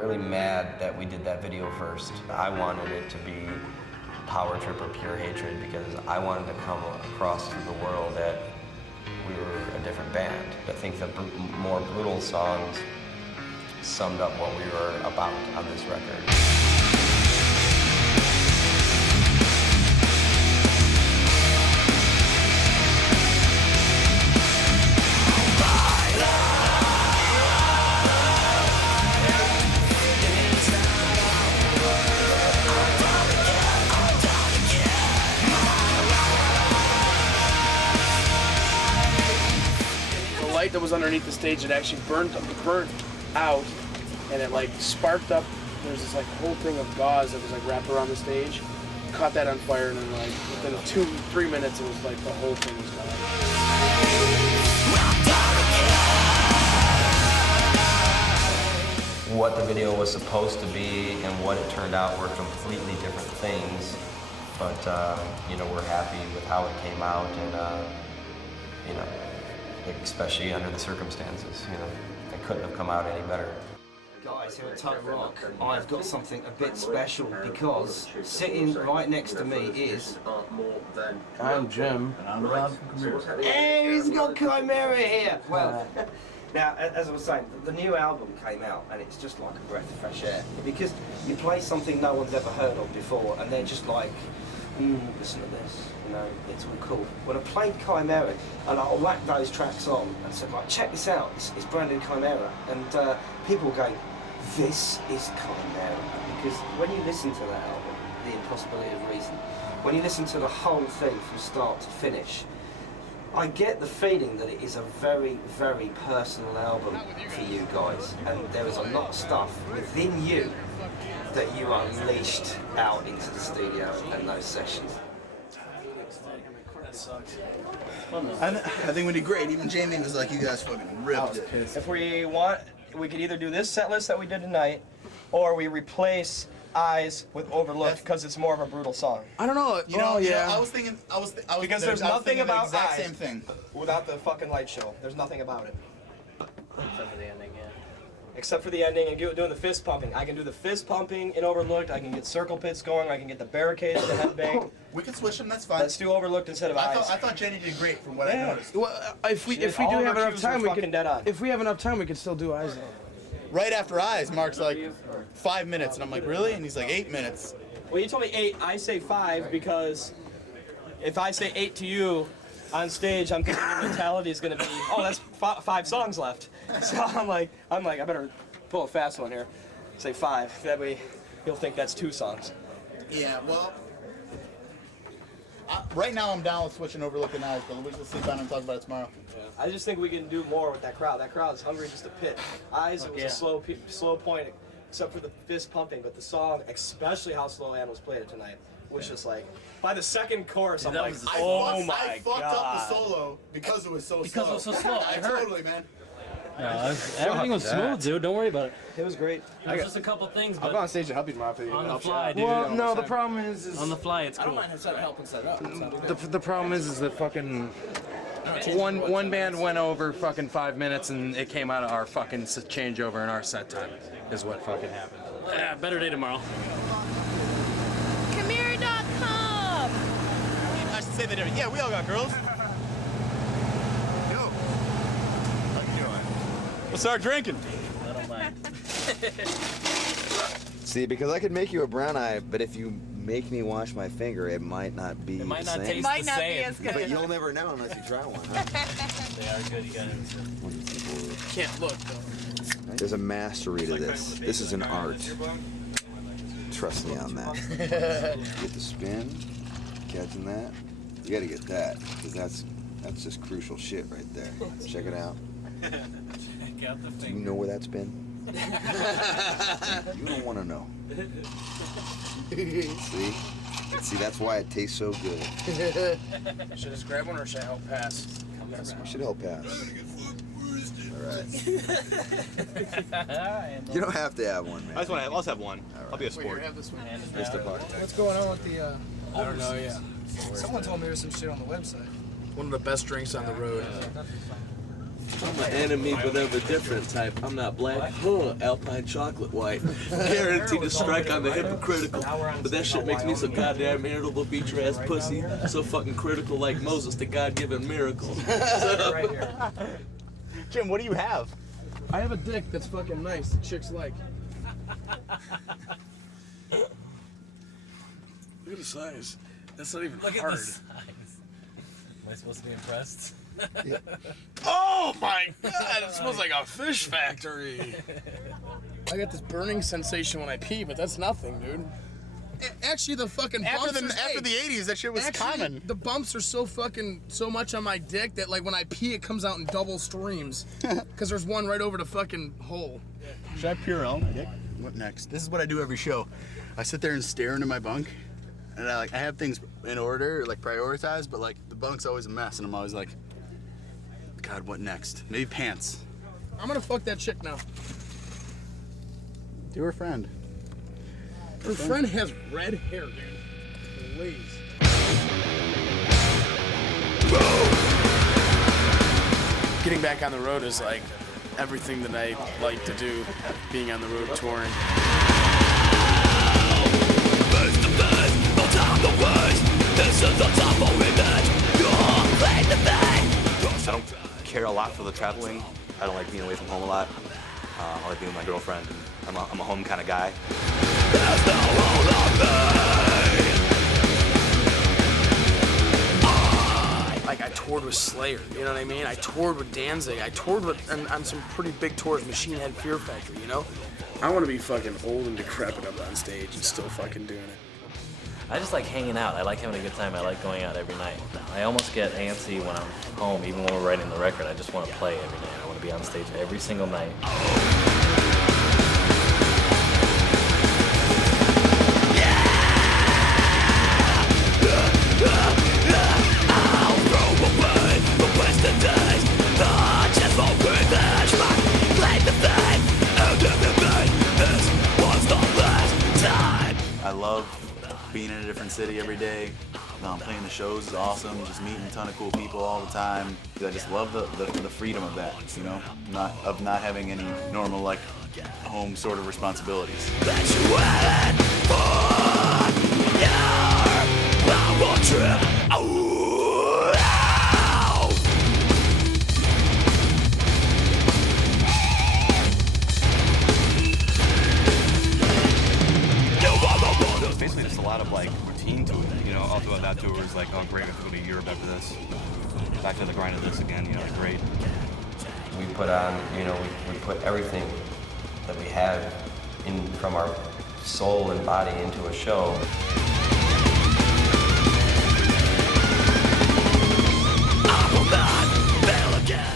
Really mad that we did that video first. I wanted it to be Power Trip or Pure Hatred because I wanted to come across to the world that we were a different band. I think the more brutal songs summed up what we were about on this record. light that was underneath the stage, it actually burnt out, and it like sparked up. There's this like whole thing of gauze that was like wrapped around the stage. Caught that on fire, and then like within 2-3 minutes, it was like the whole thing was gone. What the video was supposed to be and what it turned out were completely different things. But, you know, we're happy with how it came out and, you know, especially under the circumstances, you know. It couldn't have come out any better. Guys, here at Tug Rock, I've got something a bit special because sitting right next to me is... I'm Jim. And I'm Rob from Chimaira. Hey, he's got Chimaira here! Well, now, as I was saying, the new album came out and it's just like a breath of fresh air. Because you play something no one's ever heard of before and they're just like, listen to this, you know, it's all cool. When I played Chimaira and I whacked those tracks on and said, like, check this out, it's brand new Chimaira. And people go, this is Chimaira. Because when you listen to that album, The Impossibility of Reason, when you listen to the whole thing from start to finish, I get the feeling that it is a very, very personal album for you guys. And there is a lot of stuff within you that you unleashed out into the studio and those sessions. That sucks. I think we did great. Even Jamie was like, you guys fucking ripped it. If we want, we could either do this set list that we did tonight, or we replace Eyes with Overlooked because it's more of a brutal song. I don't know. You know, I was thinking, because there's nothing about the exact Eyes same thing without the fucking light show. There's nothing about it. Except for the ending, yeah. Except for the ending and doing the fist pumping. I can do the fist pumping in Overlooked. I can get circle pits going. I can get the barricades, the headbang. We can switch them. That's fine. Let's do Overlooked instead of Eyes. I thought Jenny did great from what I noticed. Well, if we do have enough time, we can. If we have enough time, we can still do Eyes. Right after Eyes, Mark's like 5 minutes, and I'm like, really? And he's like 8 minutes. Well, you told me 8. I say 5 because if I say 8 to you on stage, I'm thinking your mentality is going to be, oh, that's 5 songs left. So I'm like, I better pull a fast one here. Say 5. That way, you'll think that's 2 songs. Yeah, well, right now I'm down with switching Overlooked and Eyes, but we'll sit down and talk about it tomorrow. I just think we can do more with that crowd. That crowd is hungry just to pit. Eyes was a slow point, except for the fist pumping, but the song, especially how slow Animals played it tonight, was just like, by the second chorus, I'm like, oh my I fucked up the solo because it was so slow. Because it was so slow. I heard. Totally, man. No, everything was smooth, dude. Don't worry about it. It was great. It was just a couple things, but I'll go on stage and help you tomorrow if you on the help fly, you. dude. Well, no, the problem is on the fly, it's cool. I don't mind helping set up. the problem is that fucking one band went over fucking 5 minutes and it came out of our fucking changeover in our set time is what fucking happened. Yeah, better day tomorrow. Chimaira.com. I should say that. Yeah, we all got girls. We'll start drinking. I don't mind. See, because I could make you a brown eye, but if you make me wash my finger, it might not be It might the not same. taste the same. as good. But you'll never know unless you try one. Huh? They are good, you gotta. Can't look though. There's a mastery to this. This is an art. Trust me on that. Get the spin, catching that. You gotta get that, because that's just crucial shit right there. Check it out. Do you know where that's been? You don't want to know. See, that's why it tastes so good. Should I just grab one or should I help pass? You should help pass. All right. You don't have to have one, man. I just want to. I'll have one. I'll be a sport. Wait, have this one. Mr. Buck. What's going on with the? I don't know. Yeah. Someone told me there was some shit on the website. One of the best drinks on the road. I'm an enemy, but of a different type. I'm not black, Alpine chocolate white. Guaranteed to strike on the hypocritical. But that shit makes me so goddamn irritable, beat your ass pussy. So fucking critical like Moses, the God-given miracle. Jim, what do you have? I have a dick that's fucking nice. The chicks like. Look at the size. That's not even Look hard. at the size. Am I supposed to be impressed? Yeah. Oh my god, it smells like a fish factory. I got this burning sensation when I pee, but that's nothing, dude. Actually, the fucking bumps After the 80s, that shit was common. The bumps are so much on my dick that like when I pee, it comes out in double streams. Because there's one right over the fucking hole. Should I Purell my dick? What next? This is what I do every show. I sit there and stare into my bunk, and I have things in order, like prioritized, but like the bunk's always a mess, and I'm always like, God, what next? Maybe pants. I'm gonna fuck that chick now. Do her friend. Her friend has red hair, dude. Please. Getting back on the road is like everything that I like to do, being on the road touring. I don't care a lot for the traveling. I don't like being away from home a lot. I like being with my girlfriend. And I'm a home kind of guy. Like I toured with Slayer, you know what I mean? I toured with Danzig. I toured with on some pretty big tours, Machine Head, Fear Factory, you know? I want to be fucking old and decrepit up on stage and still fucking doing it. I just like hanging out. I like having a good time. I like going out every night. I almost get antsy when I'm home, even when we're writing the record. I just want to play every night. I want to be on stage every single night. I love being in a different city every day. Playing the shows is awesome. Just meeting a ton of cool people all the time. I just love the freedom of that, you know, not having any normal like home sort of responsibilities. Basically just a lot of like routine to it, you know. All throughout that tour was like, oh great, we have to go to Europe after this. Back to the grind of this again, you know, great. We put on, you know, we put everything that we had in from our soul and body into a show.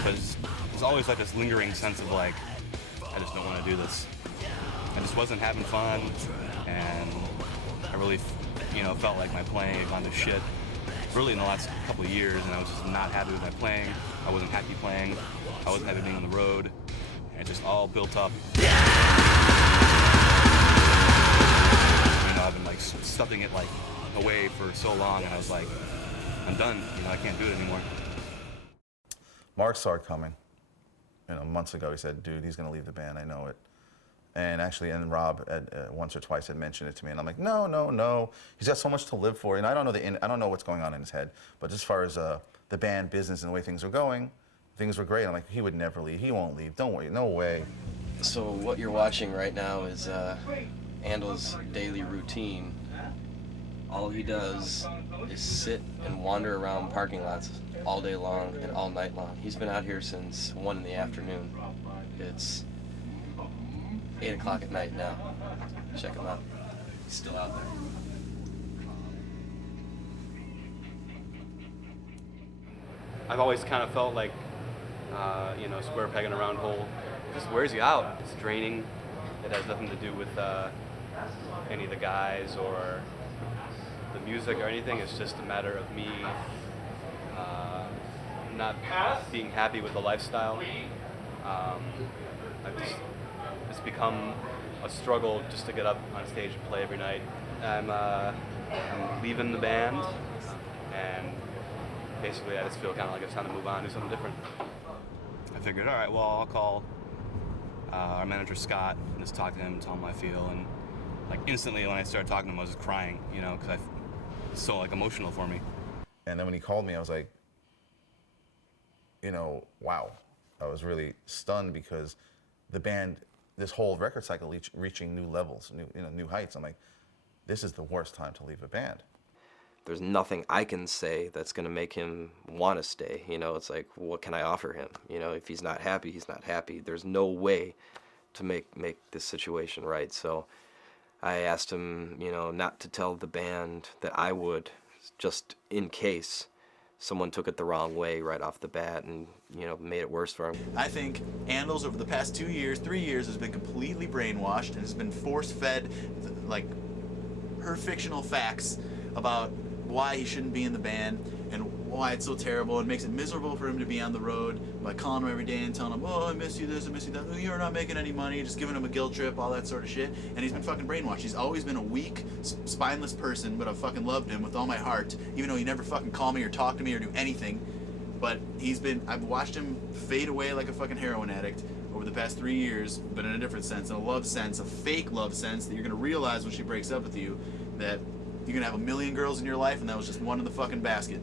But there's always like this lingering sense of like, I just don't want to do this. I just wasn't having fun, and I really, you know, felt like my playing had gone to shit really in the last couple of years, and I was just not happy with my playing. I wasn't happy playing. I wasn't happy being on the road, and it just all built up. You know, I've been like stuffing it like away for so long, and I was like, I'm done. You know, I can't do it anymore. Mark saw it coming. You know, months ago, he said, "Dude, he's gonna leave the band. I know it." And actually, and Rob once or twice had mentioned it to me, and I'm like, no. He's got so much to live for, and I don't know what's going on in his head. But as far as the band business and the way things are going, things were great. I'm like, he would never leave. He won't leave. Don't worry. No way. So what you're watching right now is Andel's daily routine. All he does is sit and wander around parking lots all day long and all night long. He's been out here since 1 in the afternoon. It's 8 o'clock at night now. Check him out. He's still out there. I've always kind of felt like, you know, square peg in a round hole. It just wears you out. It's draining. It has nothing to do with any of the guys or the music or anything. It's just a matter of me not being happy with the lifestyle. It's become a struggle just to get up on stage and play every night. I'm leaving the band, and basically I just feel kind of like it's time to move on, do something different. I figured, all right, well, I'll call our manager Scott and just talk to him and tell him how I feel. And like instantly when I started talking to him, I was just crying, you know, because it's so like emotional for me. And then when he called me, I was like, you know, wow. I was really stunned because the band, this whole record cycle reaching new levels, new heights. I'm like, this is the worst time to leave a band. There's nothing I can say that's going to make him want to stay. You know, it's like, what can I offer him? You know, if he's not happy, he's not happy. There's no way to make this situation right. So I asked him, you know, not to tell the band that I would, just in case someone took it the wrong way right off the bat and, you know, made it worse for him. I think Andals over the past 2 years, 3 years, has been completely brainwashed and has been force-fed, like, her fictional facts about why he shouldn't be in the band and why it's so terrible and makes it miserable for him to be on the road by calling him every day and telling him, oh, I miss you this, I miss you that, oh, you're not making any money, just giving him a guilt trip, all that sort of shit. And he's been fucking brainwashed. He's always been a weak, spineless person, but I've fucking loved him with all my heart, even though he never fucking called me or talked to me or do anything. But I've watched him fade away like a fucking heroin addict over the past 3 years, but in a different sense, in a love sense, a fake love sense that you're gonna realize when she breaks up with you that you're gonna have a million girls in your life and that was just one in the fucking basket.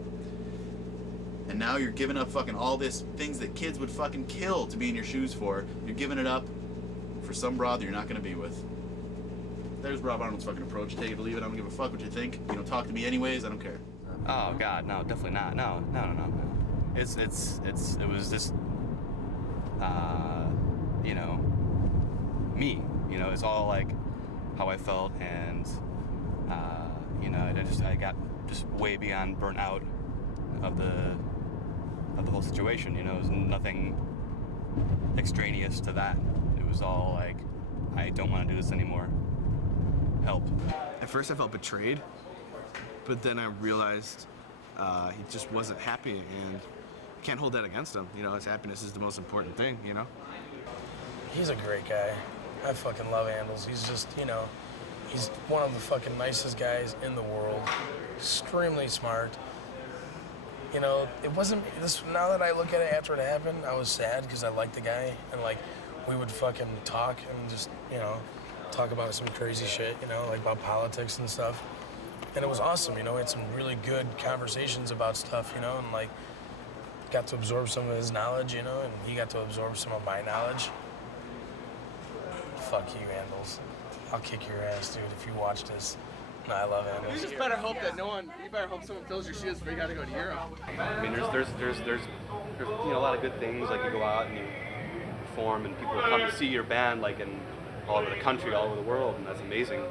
And now you're giving up fucking all this things that kids would fucking kill to be in your shoes for. You're giving it up for some broad that you're not gonna be with. There's Rob Arnold's fucking approach. Take it or leave it. I don't give a fuck what you think. You don't talk to me anyways. I don't care. Oh God, no, definitely not. No. It was just, you know, me. You know, it's all like how I felt, and you know, I got just way beyond burnt out of the whole situation. You know, it was nothing extraneous to that. It was all like, I don't want to do this anymore. Help. At first I felt betrayed, but then I realized he just wasn't happy, and I can't hold that against him. You know, his happiness is the most important thing, you know? He's a great guy. I fucking love Andals. He's just, you know, he's one of the fucking nicest guys in the world. Extremely smart. You know, it wasn't this. Now that I look at it after it happened, I was sad because I liked the guy, and like we would fucking talk and just, you know, talk about some crazy shit, you know, like about politics and stuff. And it was awesome, you know. We had some really good conversations about stuff, you know, and like got to absorb some of his knowledge, you know, and he got to absorb some of my knowledge. Fuck you, Andals. I'll kick your ass, dude, if you watch this. No, I love Andals. You just better hope that you better hope someone fills your shoes before you gotta go to Europe. I mean, there's you know, a lot of good things. Like, you go out and you perform, and people come to see your band, like, in all over the country, all over the world, and that's amazing.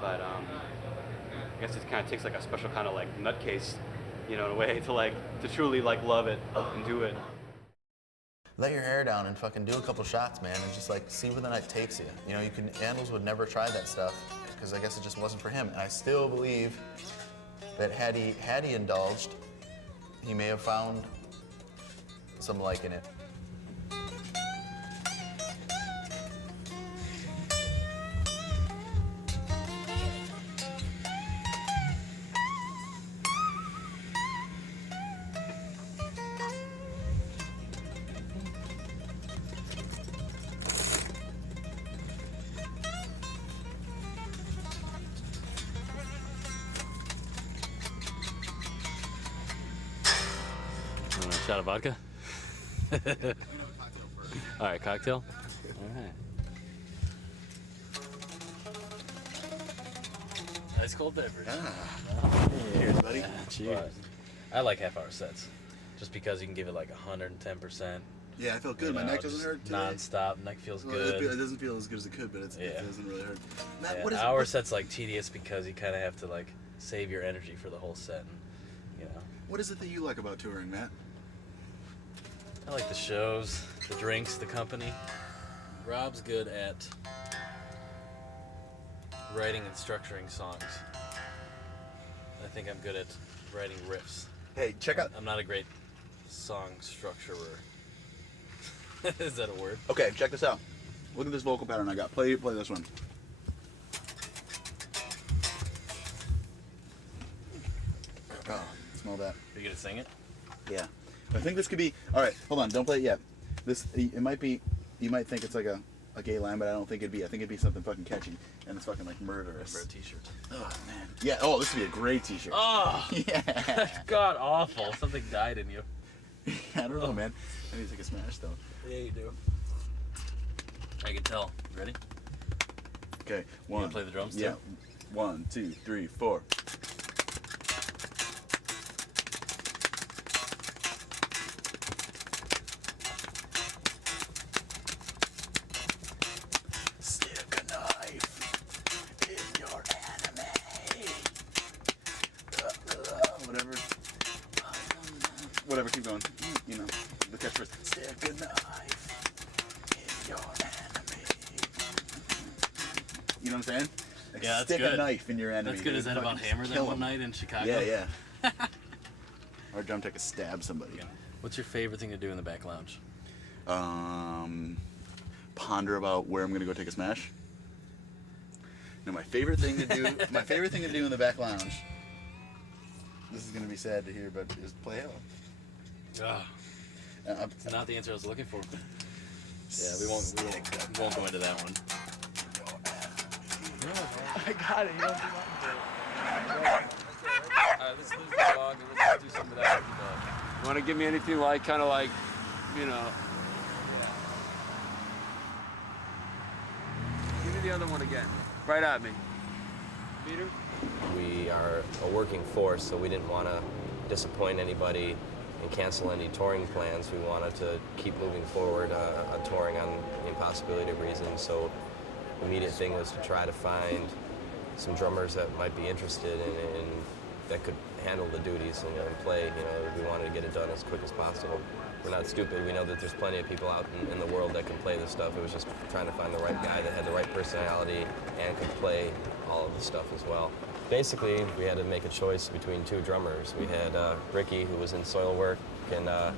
But I guess it kind of takes like a special kind of like nutcase, you know, in a way, to truly like love it and do it. Let your hair down and fucking do a couple shots, man, and just like see where the night takes you. You know, Andals would never try that stuff because I guess it just wasn't for him. And I still believe that had he indulged, he may have found some like in it. Shot of vodka? All right, cocktail? All right. Nice cold beverage. Cheers, buddy. Cheers. I like half-hour sets, just because you can give it like 110%. Yeah, I feel good. My neck doesn't hurt today. Non-stop. Neck feels Well, good. It doesn't feel as good as it could, but it doesn't really hurt. Matt, Yeah, what is hour set's like tedious because you kind of have to like save your energy for the whole set. And, you know. What is it that you like about touring, Matt? I like the shows, the drinks, the company. Rob's good at writing and structuring songs. I think I'm good at writing riffs. Hey, check out. I'm not a great song structurer. Is that a word? Okay, check this out. Look at this vocal pattern I got. Play this one. Oh, smell that. Are you gonna sing it? Yeah. I think this could be. All right, hold on. Don't play it yet. It might be. You might think it's like a gay line, but I don't think it'd be. I think it'd be something fucking catchy, and it's fucking like murderous. For a t-shirt. Oh man. Yeah. Oh, this would be a great t-shirt. Oh. Yeah. God awful. Something died in you. I don't know, man. I need to take a smash though. Yeah, you do. I can tell. You ready? Okay. You gonna play the drums too? Yeah. 1, 2, 3, 4. whatever, keep going. You know, the catchphrase. Stick a knife in your enemy. You know what I'm saying? Like, Yeah, that's stick good. a knife in your enemy. That's good. Is that about Hammer that one night in Chicago? Yeah, yeah. Or drum tech to stab somebody. What's your favorite thing to do in the back lounge? Ponder about where I'm gonna go take a smash. No, my favorite thing to do. My favorite thing to do in the back lounge. This is gonna be sad to hear, but is play Halo. It's not the answer I was looking for. Yeah, we won't go into that one. I got it. You don't do Alright, let's lose the dog and let's do some of that with the dog. You want to give me anything like, kind of like, you know. Give me the other one again. Right at me. Peter? We are a working force, so we didn't want to disappoint anybody and cancel any touring plans. We wanted to keep moving forward, touring on the impossibility of reason. So the immediate thing was to try to find some drummers that might be interested in that could handle the duties and play. You know, we wanted to get it done as quick as possible. We're not stupid. We know that there's plenty of people out in the world that can play this stuff. It was just trying to find the right guy that had the right personality and could play all of the stuff as well. Basically, we had to make a choice between two drummers. We had Ricky, who was in Soilwork, and a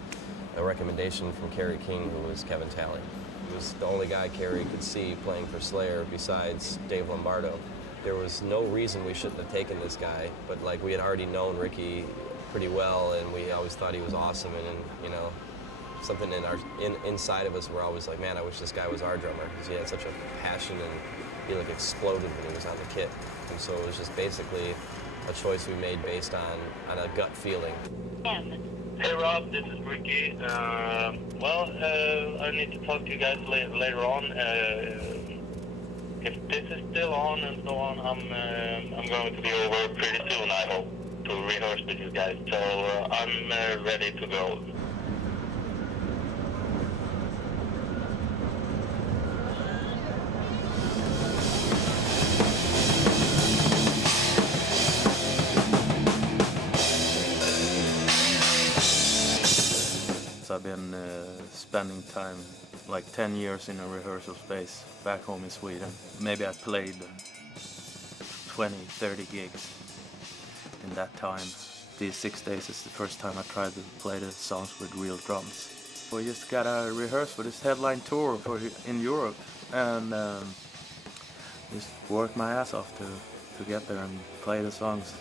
recommendation from Kerry King, who was Kevin Talley. He was the only guy Kerry could see playing for Slayer besides Dave Lombardo. There was no reason we shouldn't have taken this guy, but like we had already known Ricky pretty well, and we always thought he was awesome, and you know, something inside of us, we're always like, man, I wish this guy was our drummer, because he had such a passion and he like exploded when he was on the kit. And so it was just basically a choice we made based on a gut feeling. Hey Rob, this is Ricky. I need to talk to you guys later on. If this is still on and so on, I'm going to be over pretty soon, I hope, to rehearse with you guys. So I'm ready to go. I've been spending time, like 10 years in a rehearsal space back home in Sweden. Maybe I played 20, 30 gigs in that time. These 6 days is the first time I tried to play the songs with real drums. We just gotta rehearse for this headline tour in Europe and just work my ass off to get there and play the songs,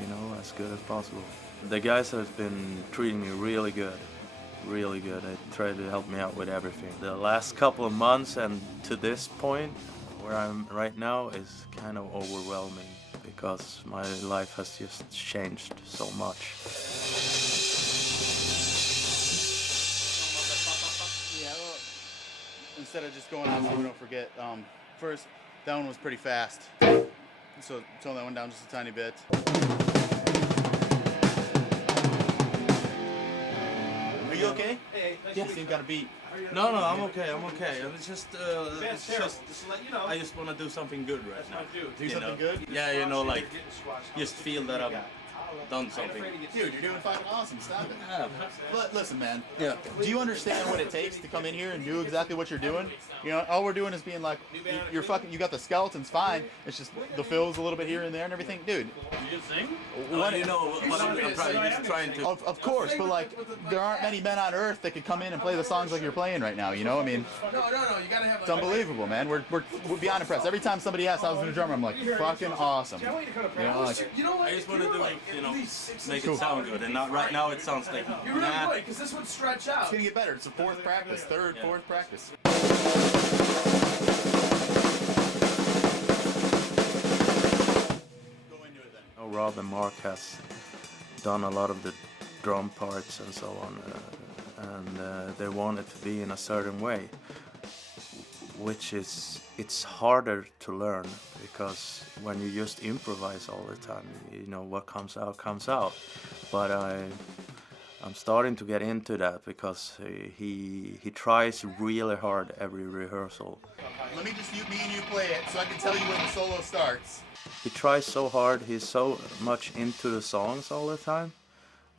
you know, as good as possible. The guys have been treating me really good. Really good. They tried to help me out with everything. The last couple of months and to this point where I'm right now is kind of overwhelming because my life has just changed so much. Yeah, well, instead of just going on so we don't forget, first, that one was pretty fast. So tone that one down just a tiny bit. Are you okay? Yeah. You got a beat. No, I'm okay. It's just, I just want to do something good right now. Do something good? Yeah, you know, like, just feel that I've done something. Dude, you're doing fucking awesome. Stop it. Yeah. Listen, man. Yeah. Do you understand what it takes to come in here and do exactly what you're doing? You know, all we're doing is being like, you're fucking, you got the skeletons, fine. It's just the fills a little bit here and there and everything. Dude. You just sing? What, you know what I'm trying to... Of course, but like, there aren't many men on earth that could come in and play the songs like you're playing right now, you know? I mean, No, you gotta have. it's unbelievable, man. We're beyond impressed. Every time somebody asks how's the drummer, I'm like, fucking awesome. You know, like, I just want to do, you know, make it sound good, and not right now it sounds like, You're really good, because this would stretch out. It's gonna get better. It's the fourth practice, fourth practice. Rob and Mark has done a lot of the drum parts and so on, and they want it to be in a certain way, which is, it's harder to learn because when you just improvise all the time, you know, what comes out comes out. But I'm starting to get into that because he tries really hard every rehearsal. Let me just, me and you play it so I can tell you when the solo starts. He tries so hard, he's so much into the songs all the time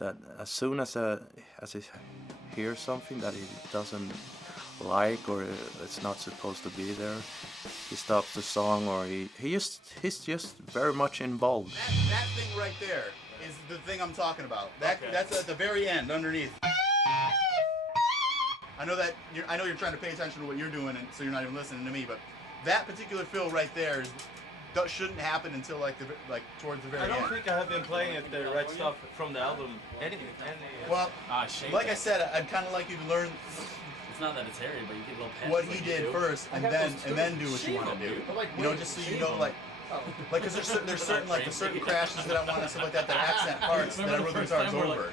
that as soon as he hears something that he doesn't like or it's not supposed to be there, he stops the song, or he's just very much involved. That thing right there is the thing I'm talking about. That's at the very end, underneath. I know you're trying to pay attention to what you're doing, and so you're not even listening to me. But that particular fill right there shouldn't happen until towards the very end. I don't think I have been playing it the right stuff from the album. Well, like I said, I'd kind of like you to learn. It's not that it's hairy, but you get a little patch. What he did first, and then do what you want to do. You know, just so you know, because there's certain crashes that I want and stuff like that accent parts that I rhythm guitars over.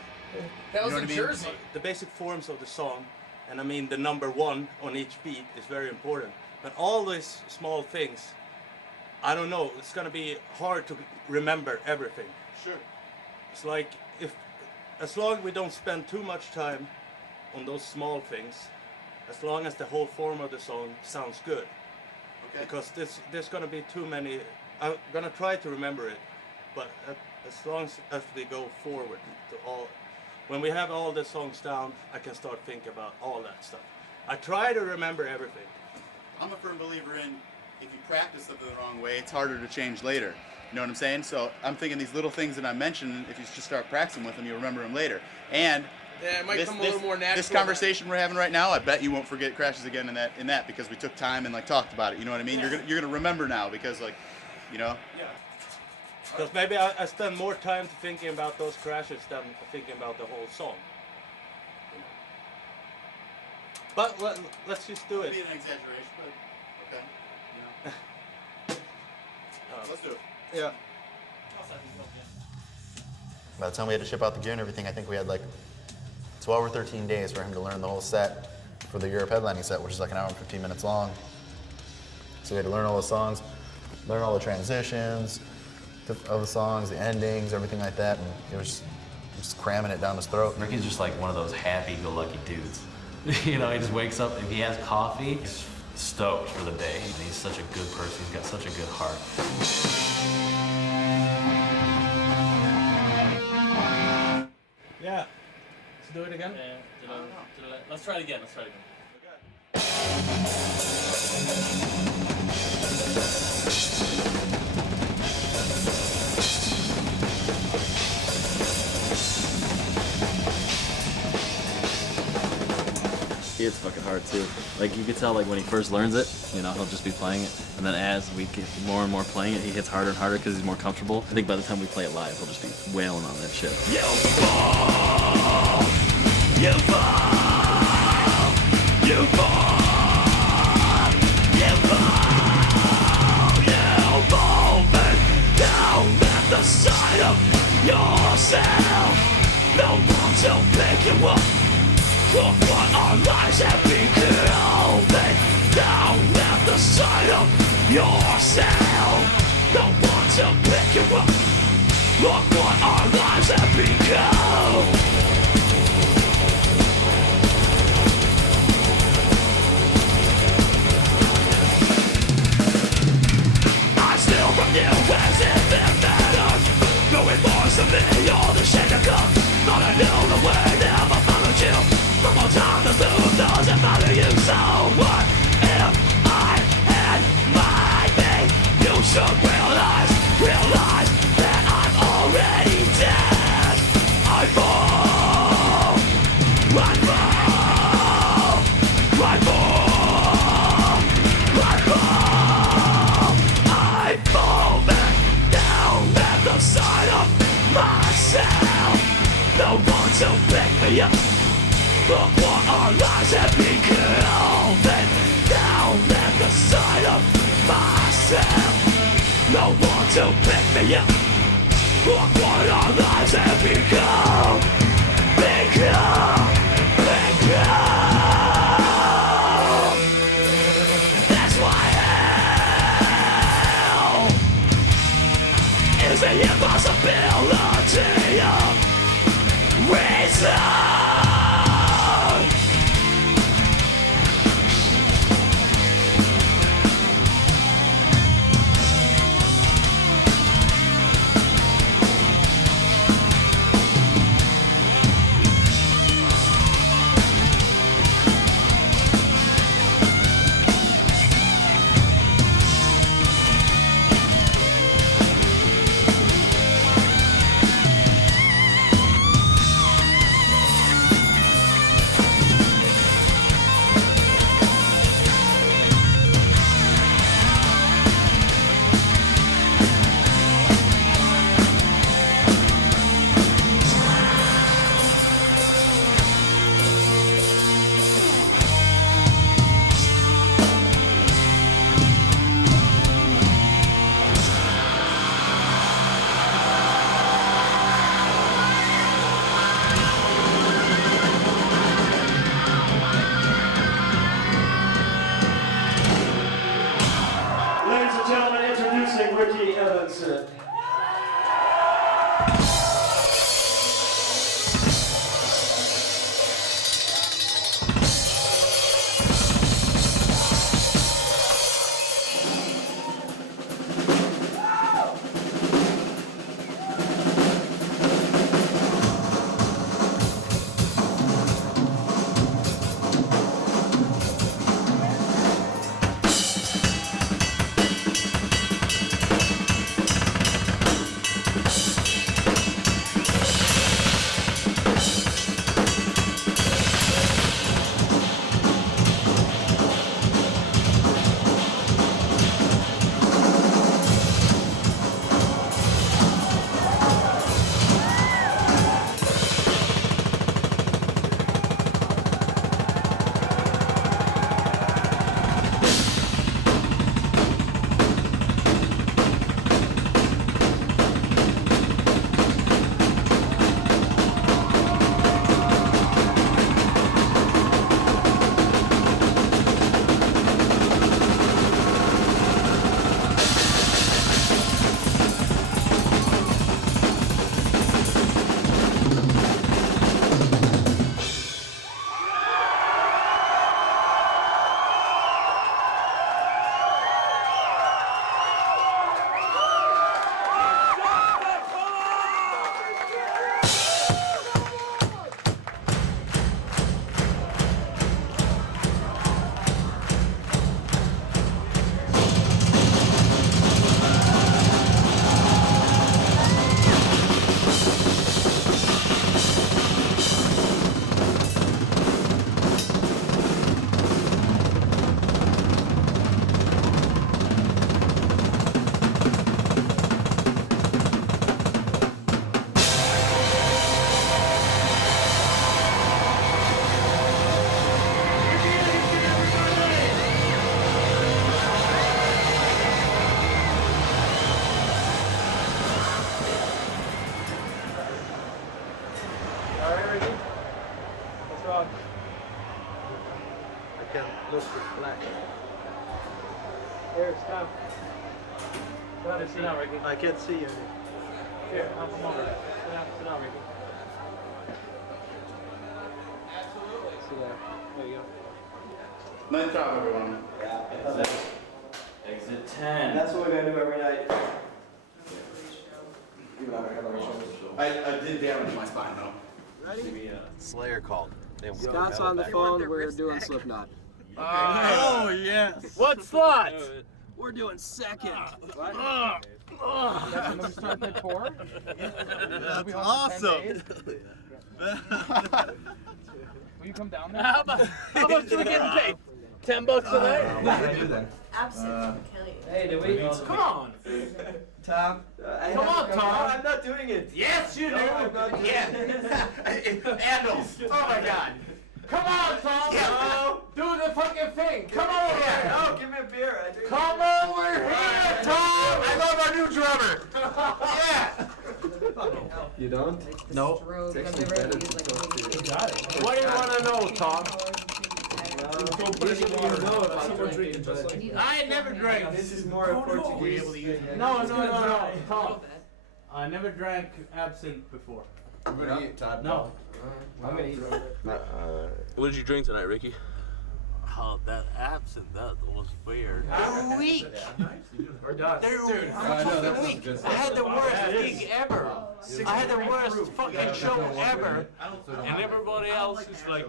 That was you know in Jersey. The basic forms of the song, and I mean the number one on each beat is very important. But all these small things, I don't know, it's gonna be hard to remember everything. Sure. It's like as long as we don't spend too much time on those small things, as long as the whole form of the song sounds good. Okay. Because there's gonna be too many. I'm gonna try to remember it, but as long as we go forward to all. When we have all the songs down, I can start thinking about all that stuff. I try to remember everything. I'm a firm believer in if you practice something the wrong way, it's harder to change later. You know what I'm saying? So I'm thinking these little things that I mentioned, if you just start practicing with them, you'll remember them later. And yeah, it might come a little more natural. This conversation we're having right now, I bet you won't forget crashes again in that because we took time and talked about it. You know what I mean? Yeah. You're gonna remember now because you know. Yeah. Because maybe I spend more time thinking about those crashes than thinking about the whole song. But let's just do it. It'd be an exaggeration, but okay. You know. Let's do it. Yeah. By the time we had to ship out the gear and everything, I think we had 12 or 13 days for him to learn the whole set for the Europe headlining set, which is an hour and 15 minutes long. So we had to learn all the songs, learn all the transitions of the songs, the endings, everything like that, and it was just cramming it down his throat. Ricky's just one of those happy-go-lucky dudes. You know, he just wakes up, if he has coffee, he's stoked for the day. And he's such a good person, he's got such a good heart. Yeah. Let's do it again? Yeah, let's try it again. It's fucking hard too. You could tell when he first learns it, he'll just be playing it. And then as we get more and more playing it, he hits harder and harder because he's more comfortable. I think by the time we play it live, he'll just be wailing on that shit. You fall, you fall, you fall, you fall, you fall down at the side of yourself. No one to pick you up. Look what our lives have become. Down at the side of yourself. No one to pick you up. Look what our lives have become. I steal from you as if it matters. No remorse to me, all the shit to come. Thought I knew the way, never followed you. From all time to move doesn't matter you. So what if I had my thing? You should realize that I'm already dead. I fall, I fall, I fall, I fall. I fall back down at the side of myself. No one to pick me up. Look what our lives have become. Down at the side of myself. No one to pick me up. Look what our lives have become. That's why hell is the impossibility of reason. supposed to reflect. Here, stop. Sit down, Ricky. I can't see you. Here, I'll come over. Sit down, Ricky. Sit down. There you go. Nice job, everyone. Exit 10. That's what we gotta do every night. I did damage my spine though. Ready? Slayer called. Scott's on the phone. We're doing Slipknot. Oh, yes. What slot? We're doing second. What? Let me start the tour. That's awesome. Will you come down there? How much are we getting paid? $10 a night? What do we do then? Absolutely kill you. Hey, do we? Come on. Tom. Come on, Tom. I'm not doing it. Yes, you do. Handles. Oh my God. Come on, Tom. Yeah. Do the fucking thing. Come over here. Oh, give me a beer. Come over here, Tom. I love our new drummer. Yeah. You don't? No. It's actually better to talk to you. What do you want to know, Tom? I never drank. This is more Portuguese. No, Tom. I never drank absinthe before. I'm gonna eat, Todd. No. I'm gonna eat What did you drink tonight, Ricky? Oh, that absinthe, that was weird. I'm weak. We're done. Dude, I'm fucking weak. I had the worst gig ever. I had the worst fucking show ever. And everybody else is like,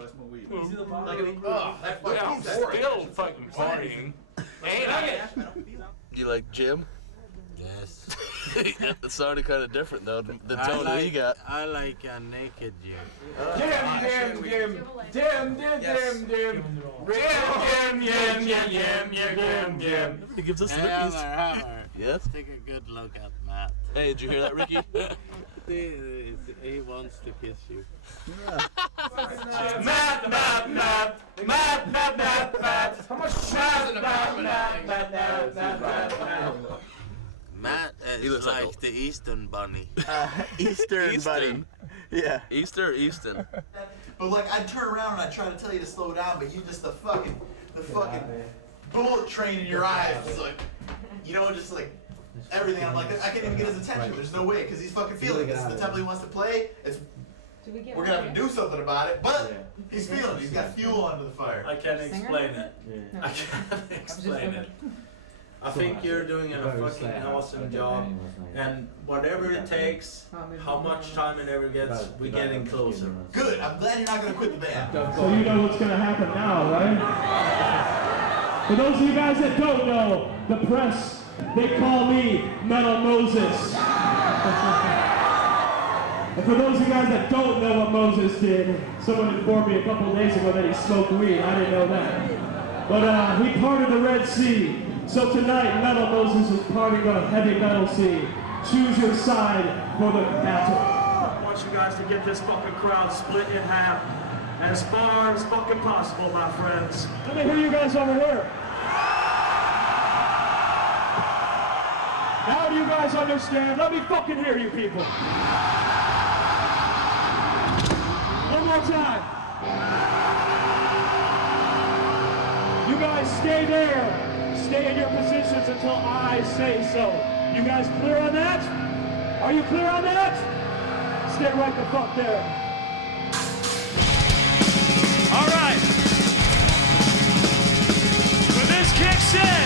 I'm still fucking partying. Ain't I? You like Jim? Yes. It sounded kind of different though. The tone that he got. I like a naked Jim. Jim. He gives us Hammer. Yes. Take a good look at Matt. Hey, did you hear that, Ricky? He wants to kiss you. Matt. How much shit in the Matt is like the Eastern Bunny. Eastern buddy. Yeah. Easter or Easton? But like, I'd turn around and I'd try to tell you to slow down, but you just the fucking bullet train in your eyes, just like, just like everything. I'm like, I can't even get his attention. There's no way, because he's fucking feeling it. This is the tempo he wants to play. We're gonna have to do something about it, but he's feeling it. He's got fuel under the fire. I can't explain it. I can't explain it. I think you're doing a fucking awesome job, and whatever it takes, how much time it ever gets, we're getting closer. Good. I'm glad you're not gonna quit the band. So you know what's gonna happen now, right? For those of you guys that don't know, the press, they call me Metal Moses. And for those of you guys that don't know what Moses did, someone informed me a couple days ago that he smoked weed. I didn't know that. But he parted the Red Sea. So tonight, Metal Moses is parting the heavy metal sea. Choose your side for the battle. I want you guys to get this fucking crowd split in half as far as fucking possible, my friends. Let me hear you guys over here. Now do you guys understand? Let me fucking hear you people. One more time. You guys stay there. Stay in your positions until I say so. You guys clear on that? Are you clear on that? Stay right the fuck there. All right. When this kicks in,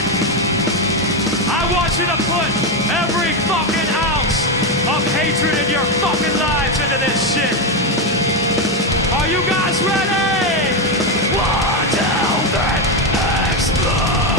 I want you to put every fucking ounce of hatred in your fucking lives into this shit. Are you guys ready? 1, 2, 3, explode!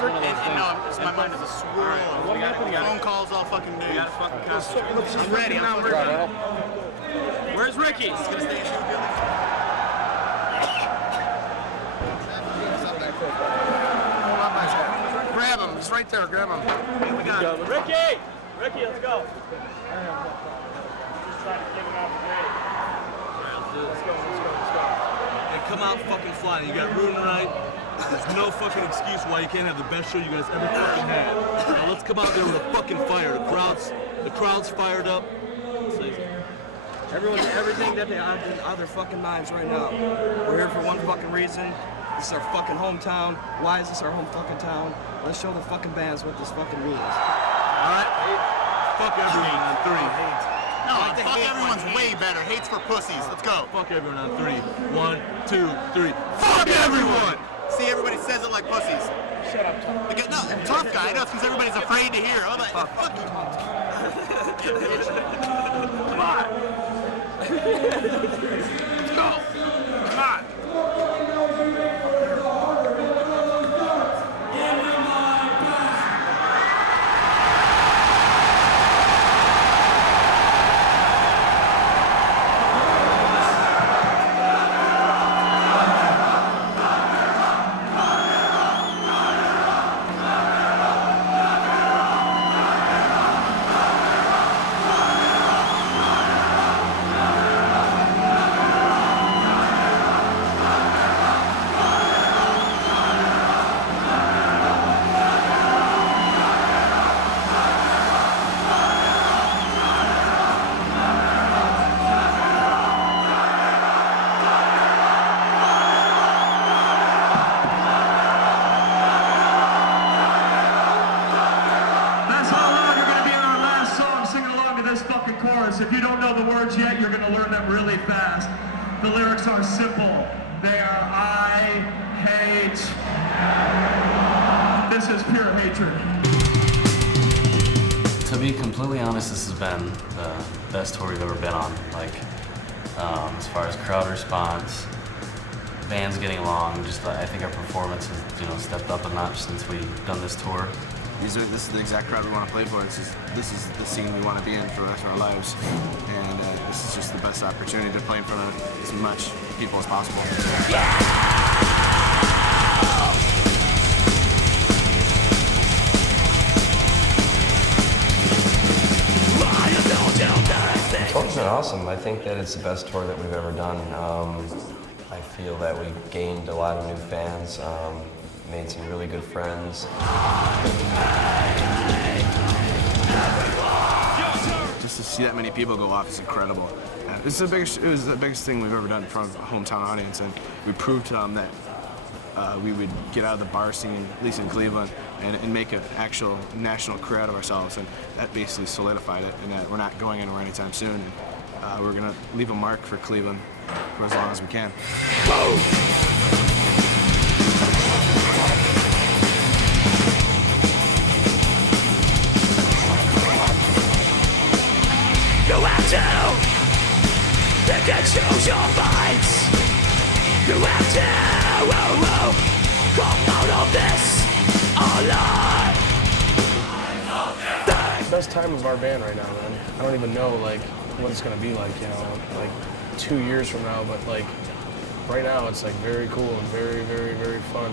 my mind is a swirl. What happened? Phone calls all fucking day. I'm ready. I'm ready. Where's Ricky? Grab him. He's right there. Grab him. Ricky! Ricky, let's go. And come out fucking flying. You got Ruin tonight. There's no fucking excuse why you can't have the best show you guys ever fucking had. Now let's come out there with a fucking fire. The crowd's fired up. Everyone's everything that they out of their fucking minds right now. We're here for one fucking reason. This is our fucking hometown. Why is this our home fucking town? Let's show the fucking bands what this fucking means. Alright? Fuck everyone on 3. No, fuck everyone's way better. Hate's for pussies. Let's go. Fuck everyone on 3. 1, 2, 3. Fuck everyone! See, everybody says it like pussies. Shut up, tough. No, tough guy. I know, because everybody's afraid to hear. I'm like, fuck you. Come on. Let's go. Come on. If you don't know the words yet, you're going to learn them really fast. The lyrics are simple. They are, I hate. This is pure hatred. To be completely honest, this has been the best tour we've ever been on. Like, as far as crowd response, bands getting along, just I think our performance has, stepped up a notch since we've done this tour. This is the exact crowd we want to play for. This is the scene we want to be in for the rest of our lives. And this is just the best opportunity to play in front of as much people as possible. The tour's been awesome. I think that it's the best tour that we've ever done. I feel that we gained a lot of new fans. Made some really good friends. Just to see that many people go off is incredible. It was the biggest thing we've ever done in front of a hometown audience, and we proved to them that we would get out of the bar scene, at least in Cleveland, and make an actual national career out of ourselves, and that basically solidified it, and that we're not going anywhere anytime soon. And, we're gonna leave a mark for Cleveland for as long as we can. You have to pick and choose your fights. You have to come out of this alive. Best time of our band right now, man. I don't even know what it's gonna be like, 2 years from now, but right now it's very cool and very, very, very fun.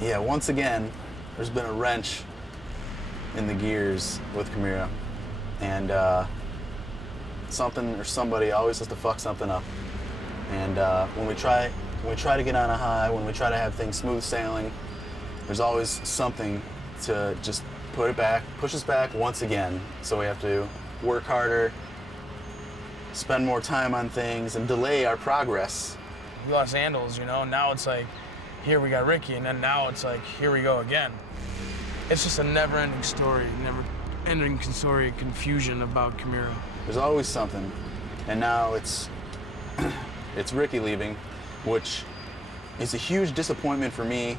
Yeah, once again, there's been a wrench in the gears with Chimaira, and something or somebody always has to fuck something up. And when we try to get on a high, when we try to have things smooth sailing, there's always something to just push us back once again. So we have to work harder, spend more time on things, and delay our progress. We lost Andals, now it's here we got Ricky, and then now it's here we go again. It's just a never-ending story, never-ending story, confusion about Chimaira. There's always something, and now it's it's Ricky leaving, which is a huge disappointment for me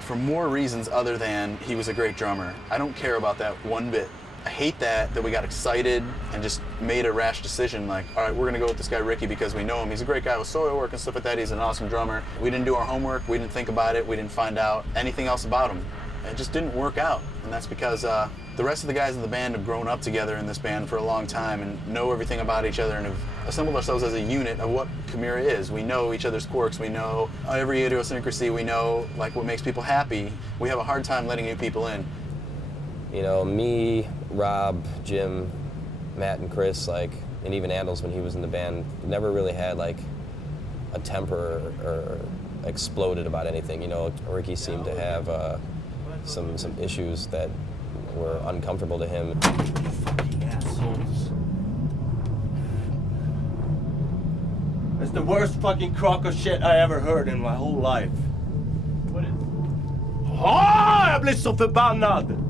for more reasons other than he was a great drummer. I don't care about that one bit. I hate that we got excited and just made a rash decision like, all right, we're gonna go with this guy Ricky because we know him. He's a great guy with solo work and stuff like that. He's an awesome drummer. We didn't do our homework. We didn't think about it. We didn't find out anything else about him. It just didn't work out. And that's because the rest of the guys in the band have grown up together in this band for a long time and know everything about each other and have assembled ourselves as a unit of what Chimaira is. We know each other's quirks. We know every idiosyncrasy. We know like what makes people happy. We have a hard time letting new people in. You know, me, Rob, Jim, Matt, and Chris, like, and even Andals when he was in the band, never really had like a temper or exploded about anything. You know, Ricky seemed to have some issues that were uncomfortable to him. You fucking assholes. That's the worst fucking crock of shit I ever heard in my whole life. What is it? Jag blir så förbannad!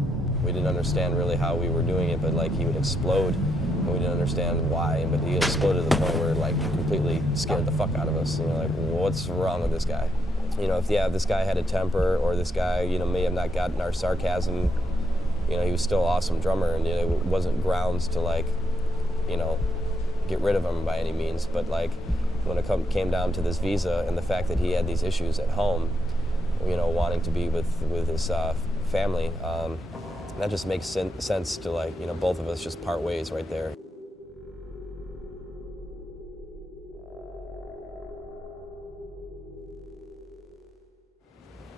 We didn't understand really how we were doing it, but like he would explode, and we didn't understand why. But he exploded to the point where it like completely scared the fuck out of us. You know, like what's wrong with this guy? You know, if this guy had a temper, or this guy, you know, may have not gotten our sarcasm, you know, he was still an awesome drummer, and it wasn't grounds to like, you know, get rid of him by any means. But like when it came down to this visa and the fact that he had these issues at home, you know, wanting to be with his family. That just makes sense to like, you know, both of us just part ways right there.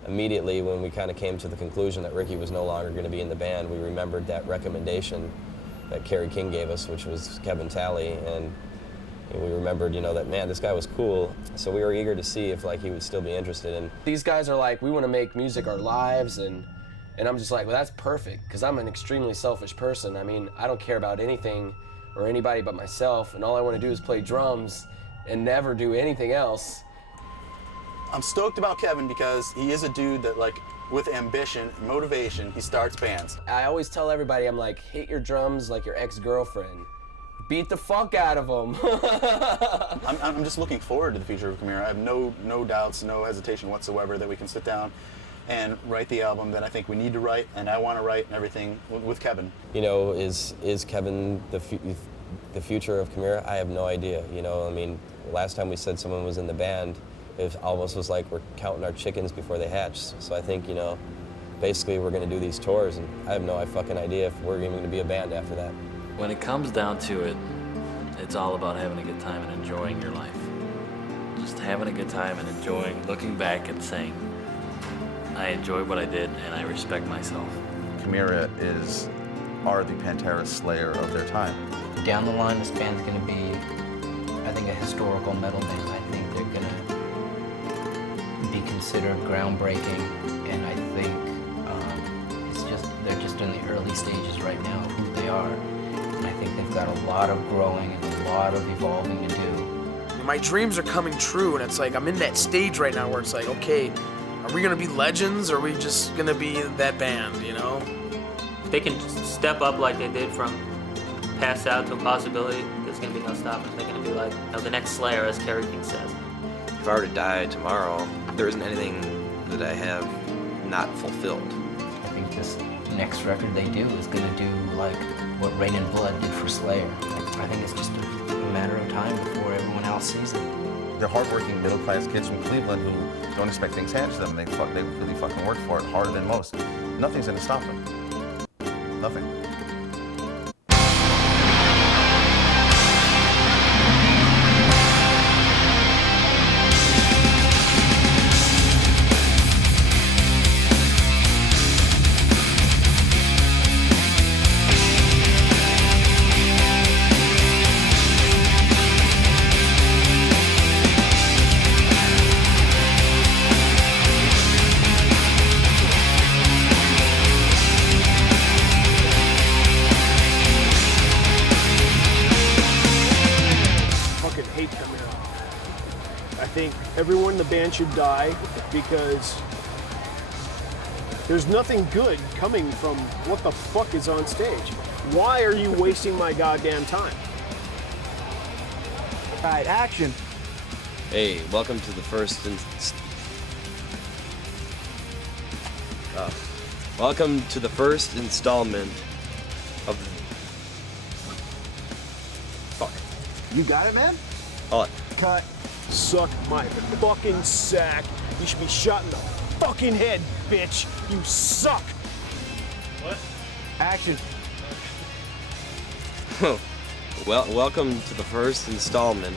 Immediately when we kind of came to the conclusion that Ricky was no longer going to be in the band, we remembered that recommendation that Kerry King gave us, which was Kevin Talley, and we remembered, you know, that, man, this guy was cool. So we were eager to see if like he would still be interested in. These guys are like, we want to make music our lives, and I'm just like, well, that's perfect, because I'm an extremely selfish person. I mean, I don't care about anything or anybody but myself, and all I want to do is play drums and never do anything else. I'm stoked about Kevin because he is a dude that, like, with ambition, motivation, he starts bands. I always tell everybody, I'm like, hit your drums like your ex-girlfriend. Beat the fuck out of them. I'm just looking forward to the future of Chimaira. I have no doubts, no hesitation whatsoever that we can sit down and write the album that I think we need to write, and I want to write, and everything with Kevin. You know, is Kevin the future of Chimaira? I have no idea. You know, I mean, last time we said someone was in the band, it almost was like we're counting our chickens before they hatch. So I think, you know, basically we're going to do these tours, and I have no fucking idea if we're even going to be a band after that. When it comes down to it, it's all about having a good time and enjoying your life. Just having a good time and enjoying, looking back and saying, I enjoyed what I did and I respect myself. Chimaira are the Pantera Slayer of their time. Down the line, this band's gonna be, I think, a historical metal band. I think they're gonna be considered groundbreaking, and I think they're just in the early stages right now of who they are. And I think they've got a lot of growing and a lot of evolving to do. My dreams are coming true, and it's like I'm in that stage right now where it's like, okay, are we gonna be legends, or are we just gonna be that band, you know? If they can just step up like they did from Pass Out to Impossibility, there's gonna be no stopping. They're gonna be like, you know, the next Slayer, as Kerry King says. If I were to die tomorrow, there isn't anything that I have not fulfilled. I think this next record they do is gonna do like what Rain and Blood did for Slayer. I think it's just a matter of time before everyone else sees it. They're hardworking middle-class kids from Cleveland who don't expect things handed to them. They really fucking work for it harder than most. Nothing's gonna stop them. Nothing. Everyone in the band should die because there's nothing good coming from what the fuck is on stage. Why are you wasting my goddamn time? All right, action. Hey, welcome to the welcome to the first installment of Fuck. You got it, man? Hold on. Cut. Suck my fucking sack. You should be shot in the fucking head, bitch. You suck. What? Action. Well, welcome to the first installment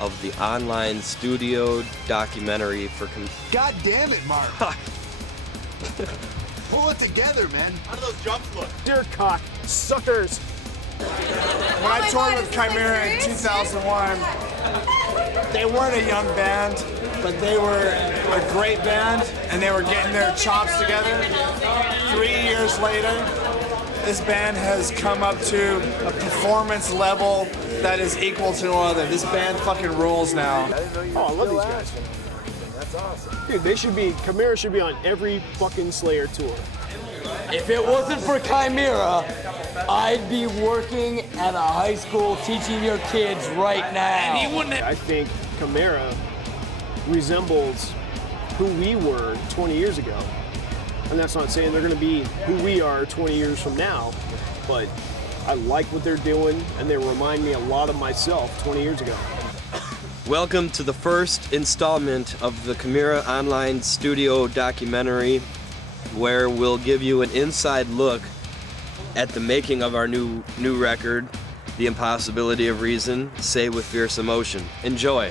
of the online studio documentary for God damn it, Mark. Pull it together, man. How do those jumps look? Dear cock, suckers. When I toured with Chimaira in 2001, they weren't a young band, but they were a great band, and they were getting their chops together. 3 years later, this band has come up to a performance level that is equal to no other. This band fucking rules now. Oh, I love these guys. That's awesome. Dude, Chimaira should be on every fucking Slayer tour. If it wasn't for Chimaira, I'd be working at a high school teaching your kids right now. I think Chimaira resembles who we were 20 years ago. And that's not saying they're going to be who we are 20 years from now, but I like what they're doing, and they remind me a lot of myself 20 years ago. Welcome to the first installment of the Chimaira online studio documentary, where we'll give you an inside look at the making of our new record, The Impossibility of Reason, Say with Fierce Emotion. Enjoy.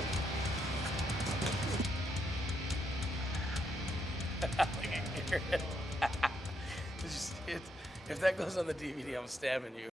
If that goes on the DVD, I'm stabbing you.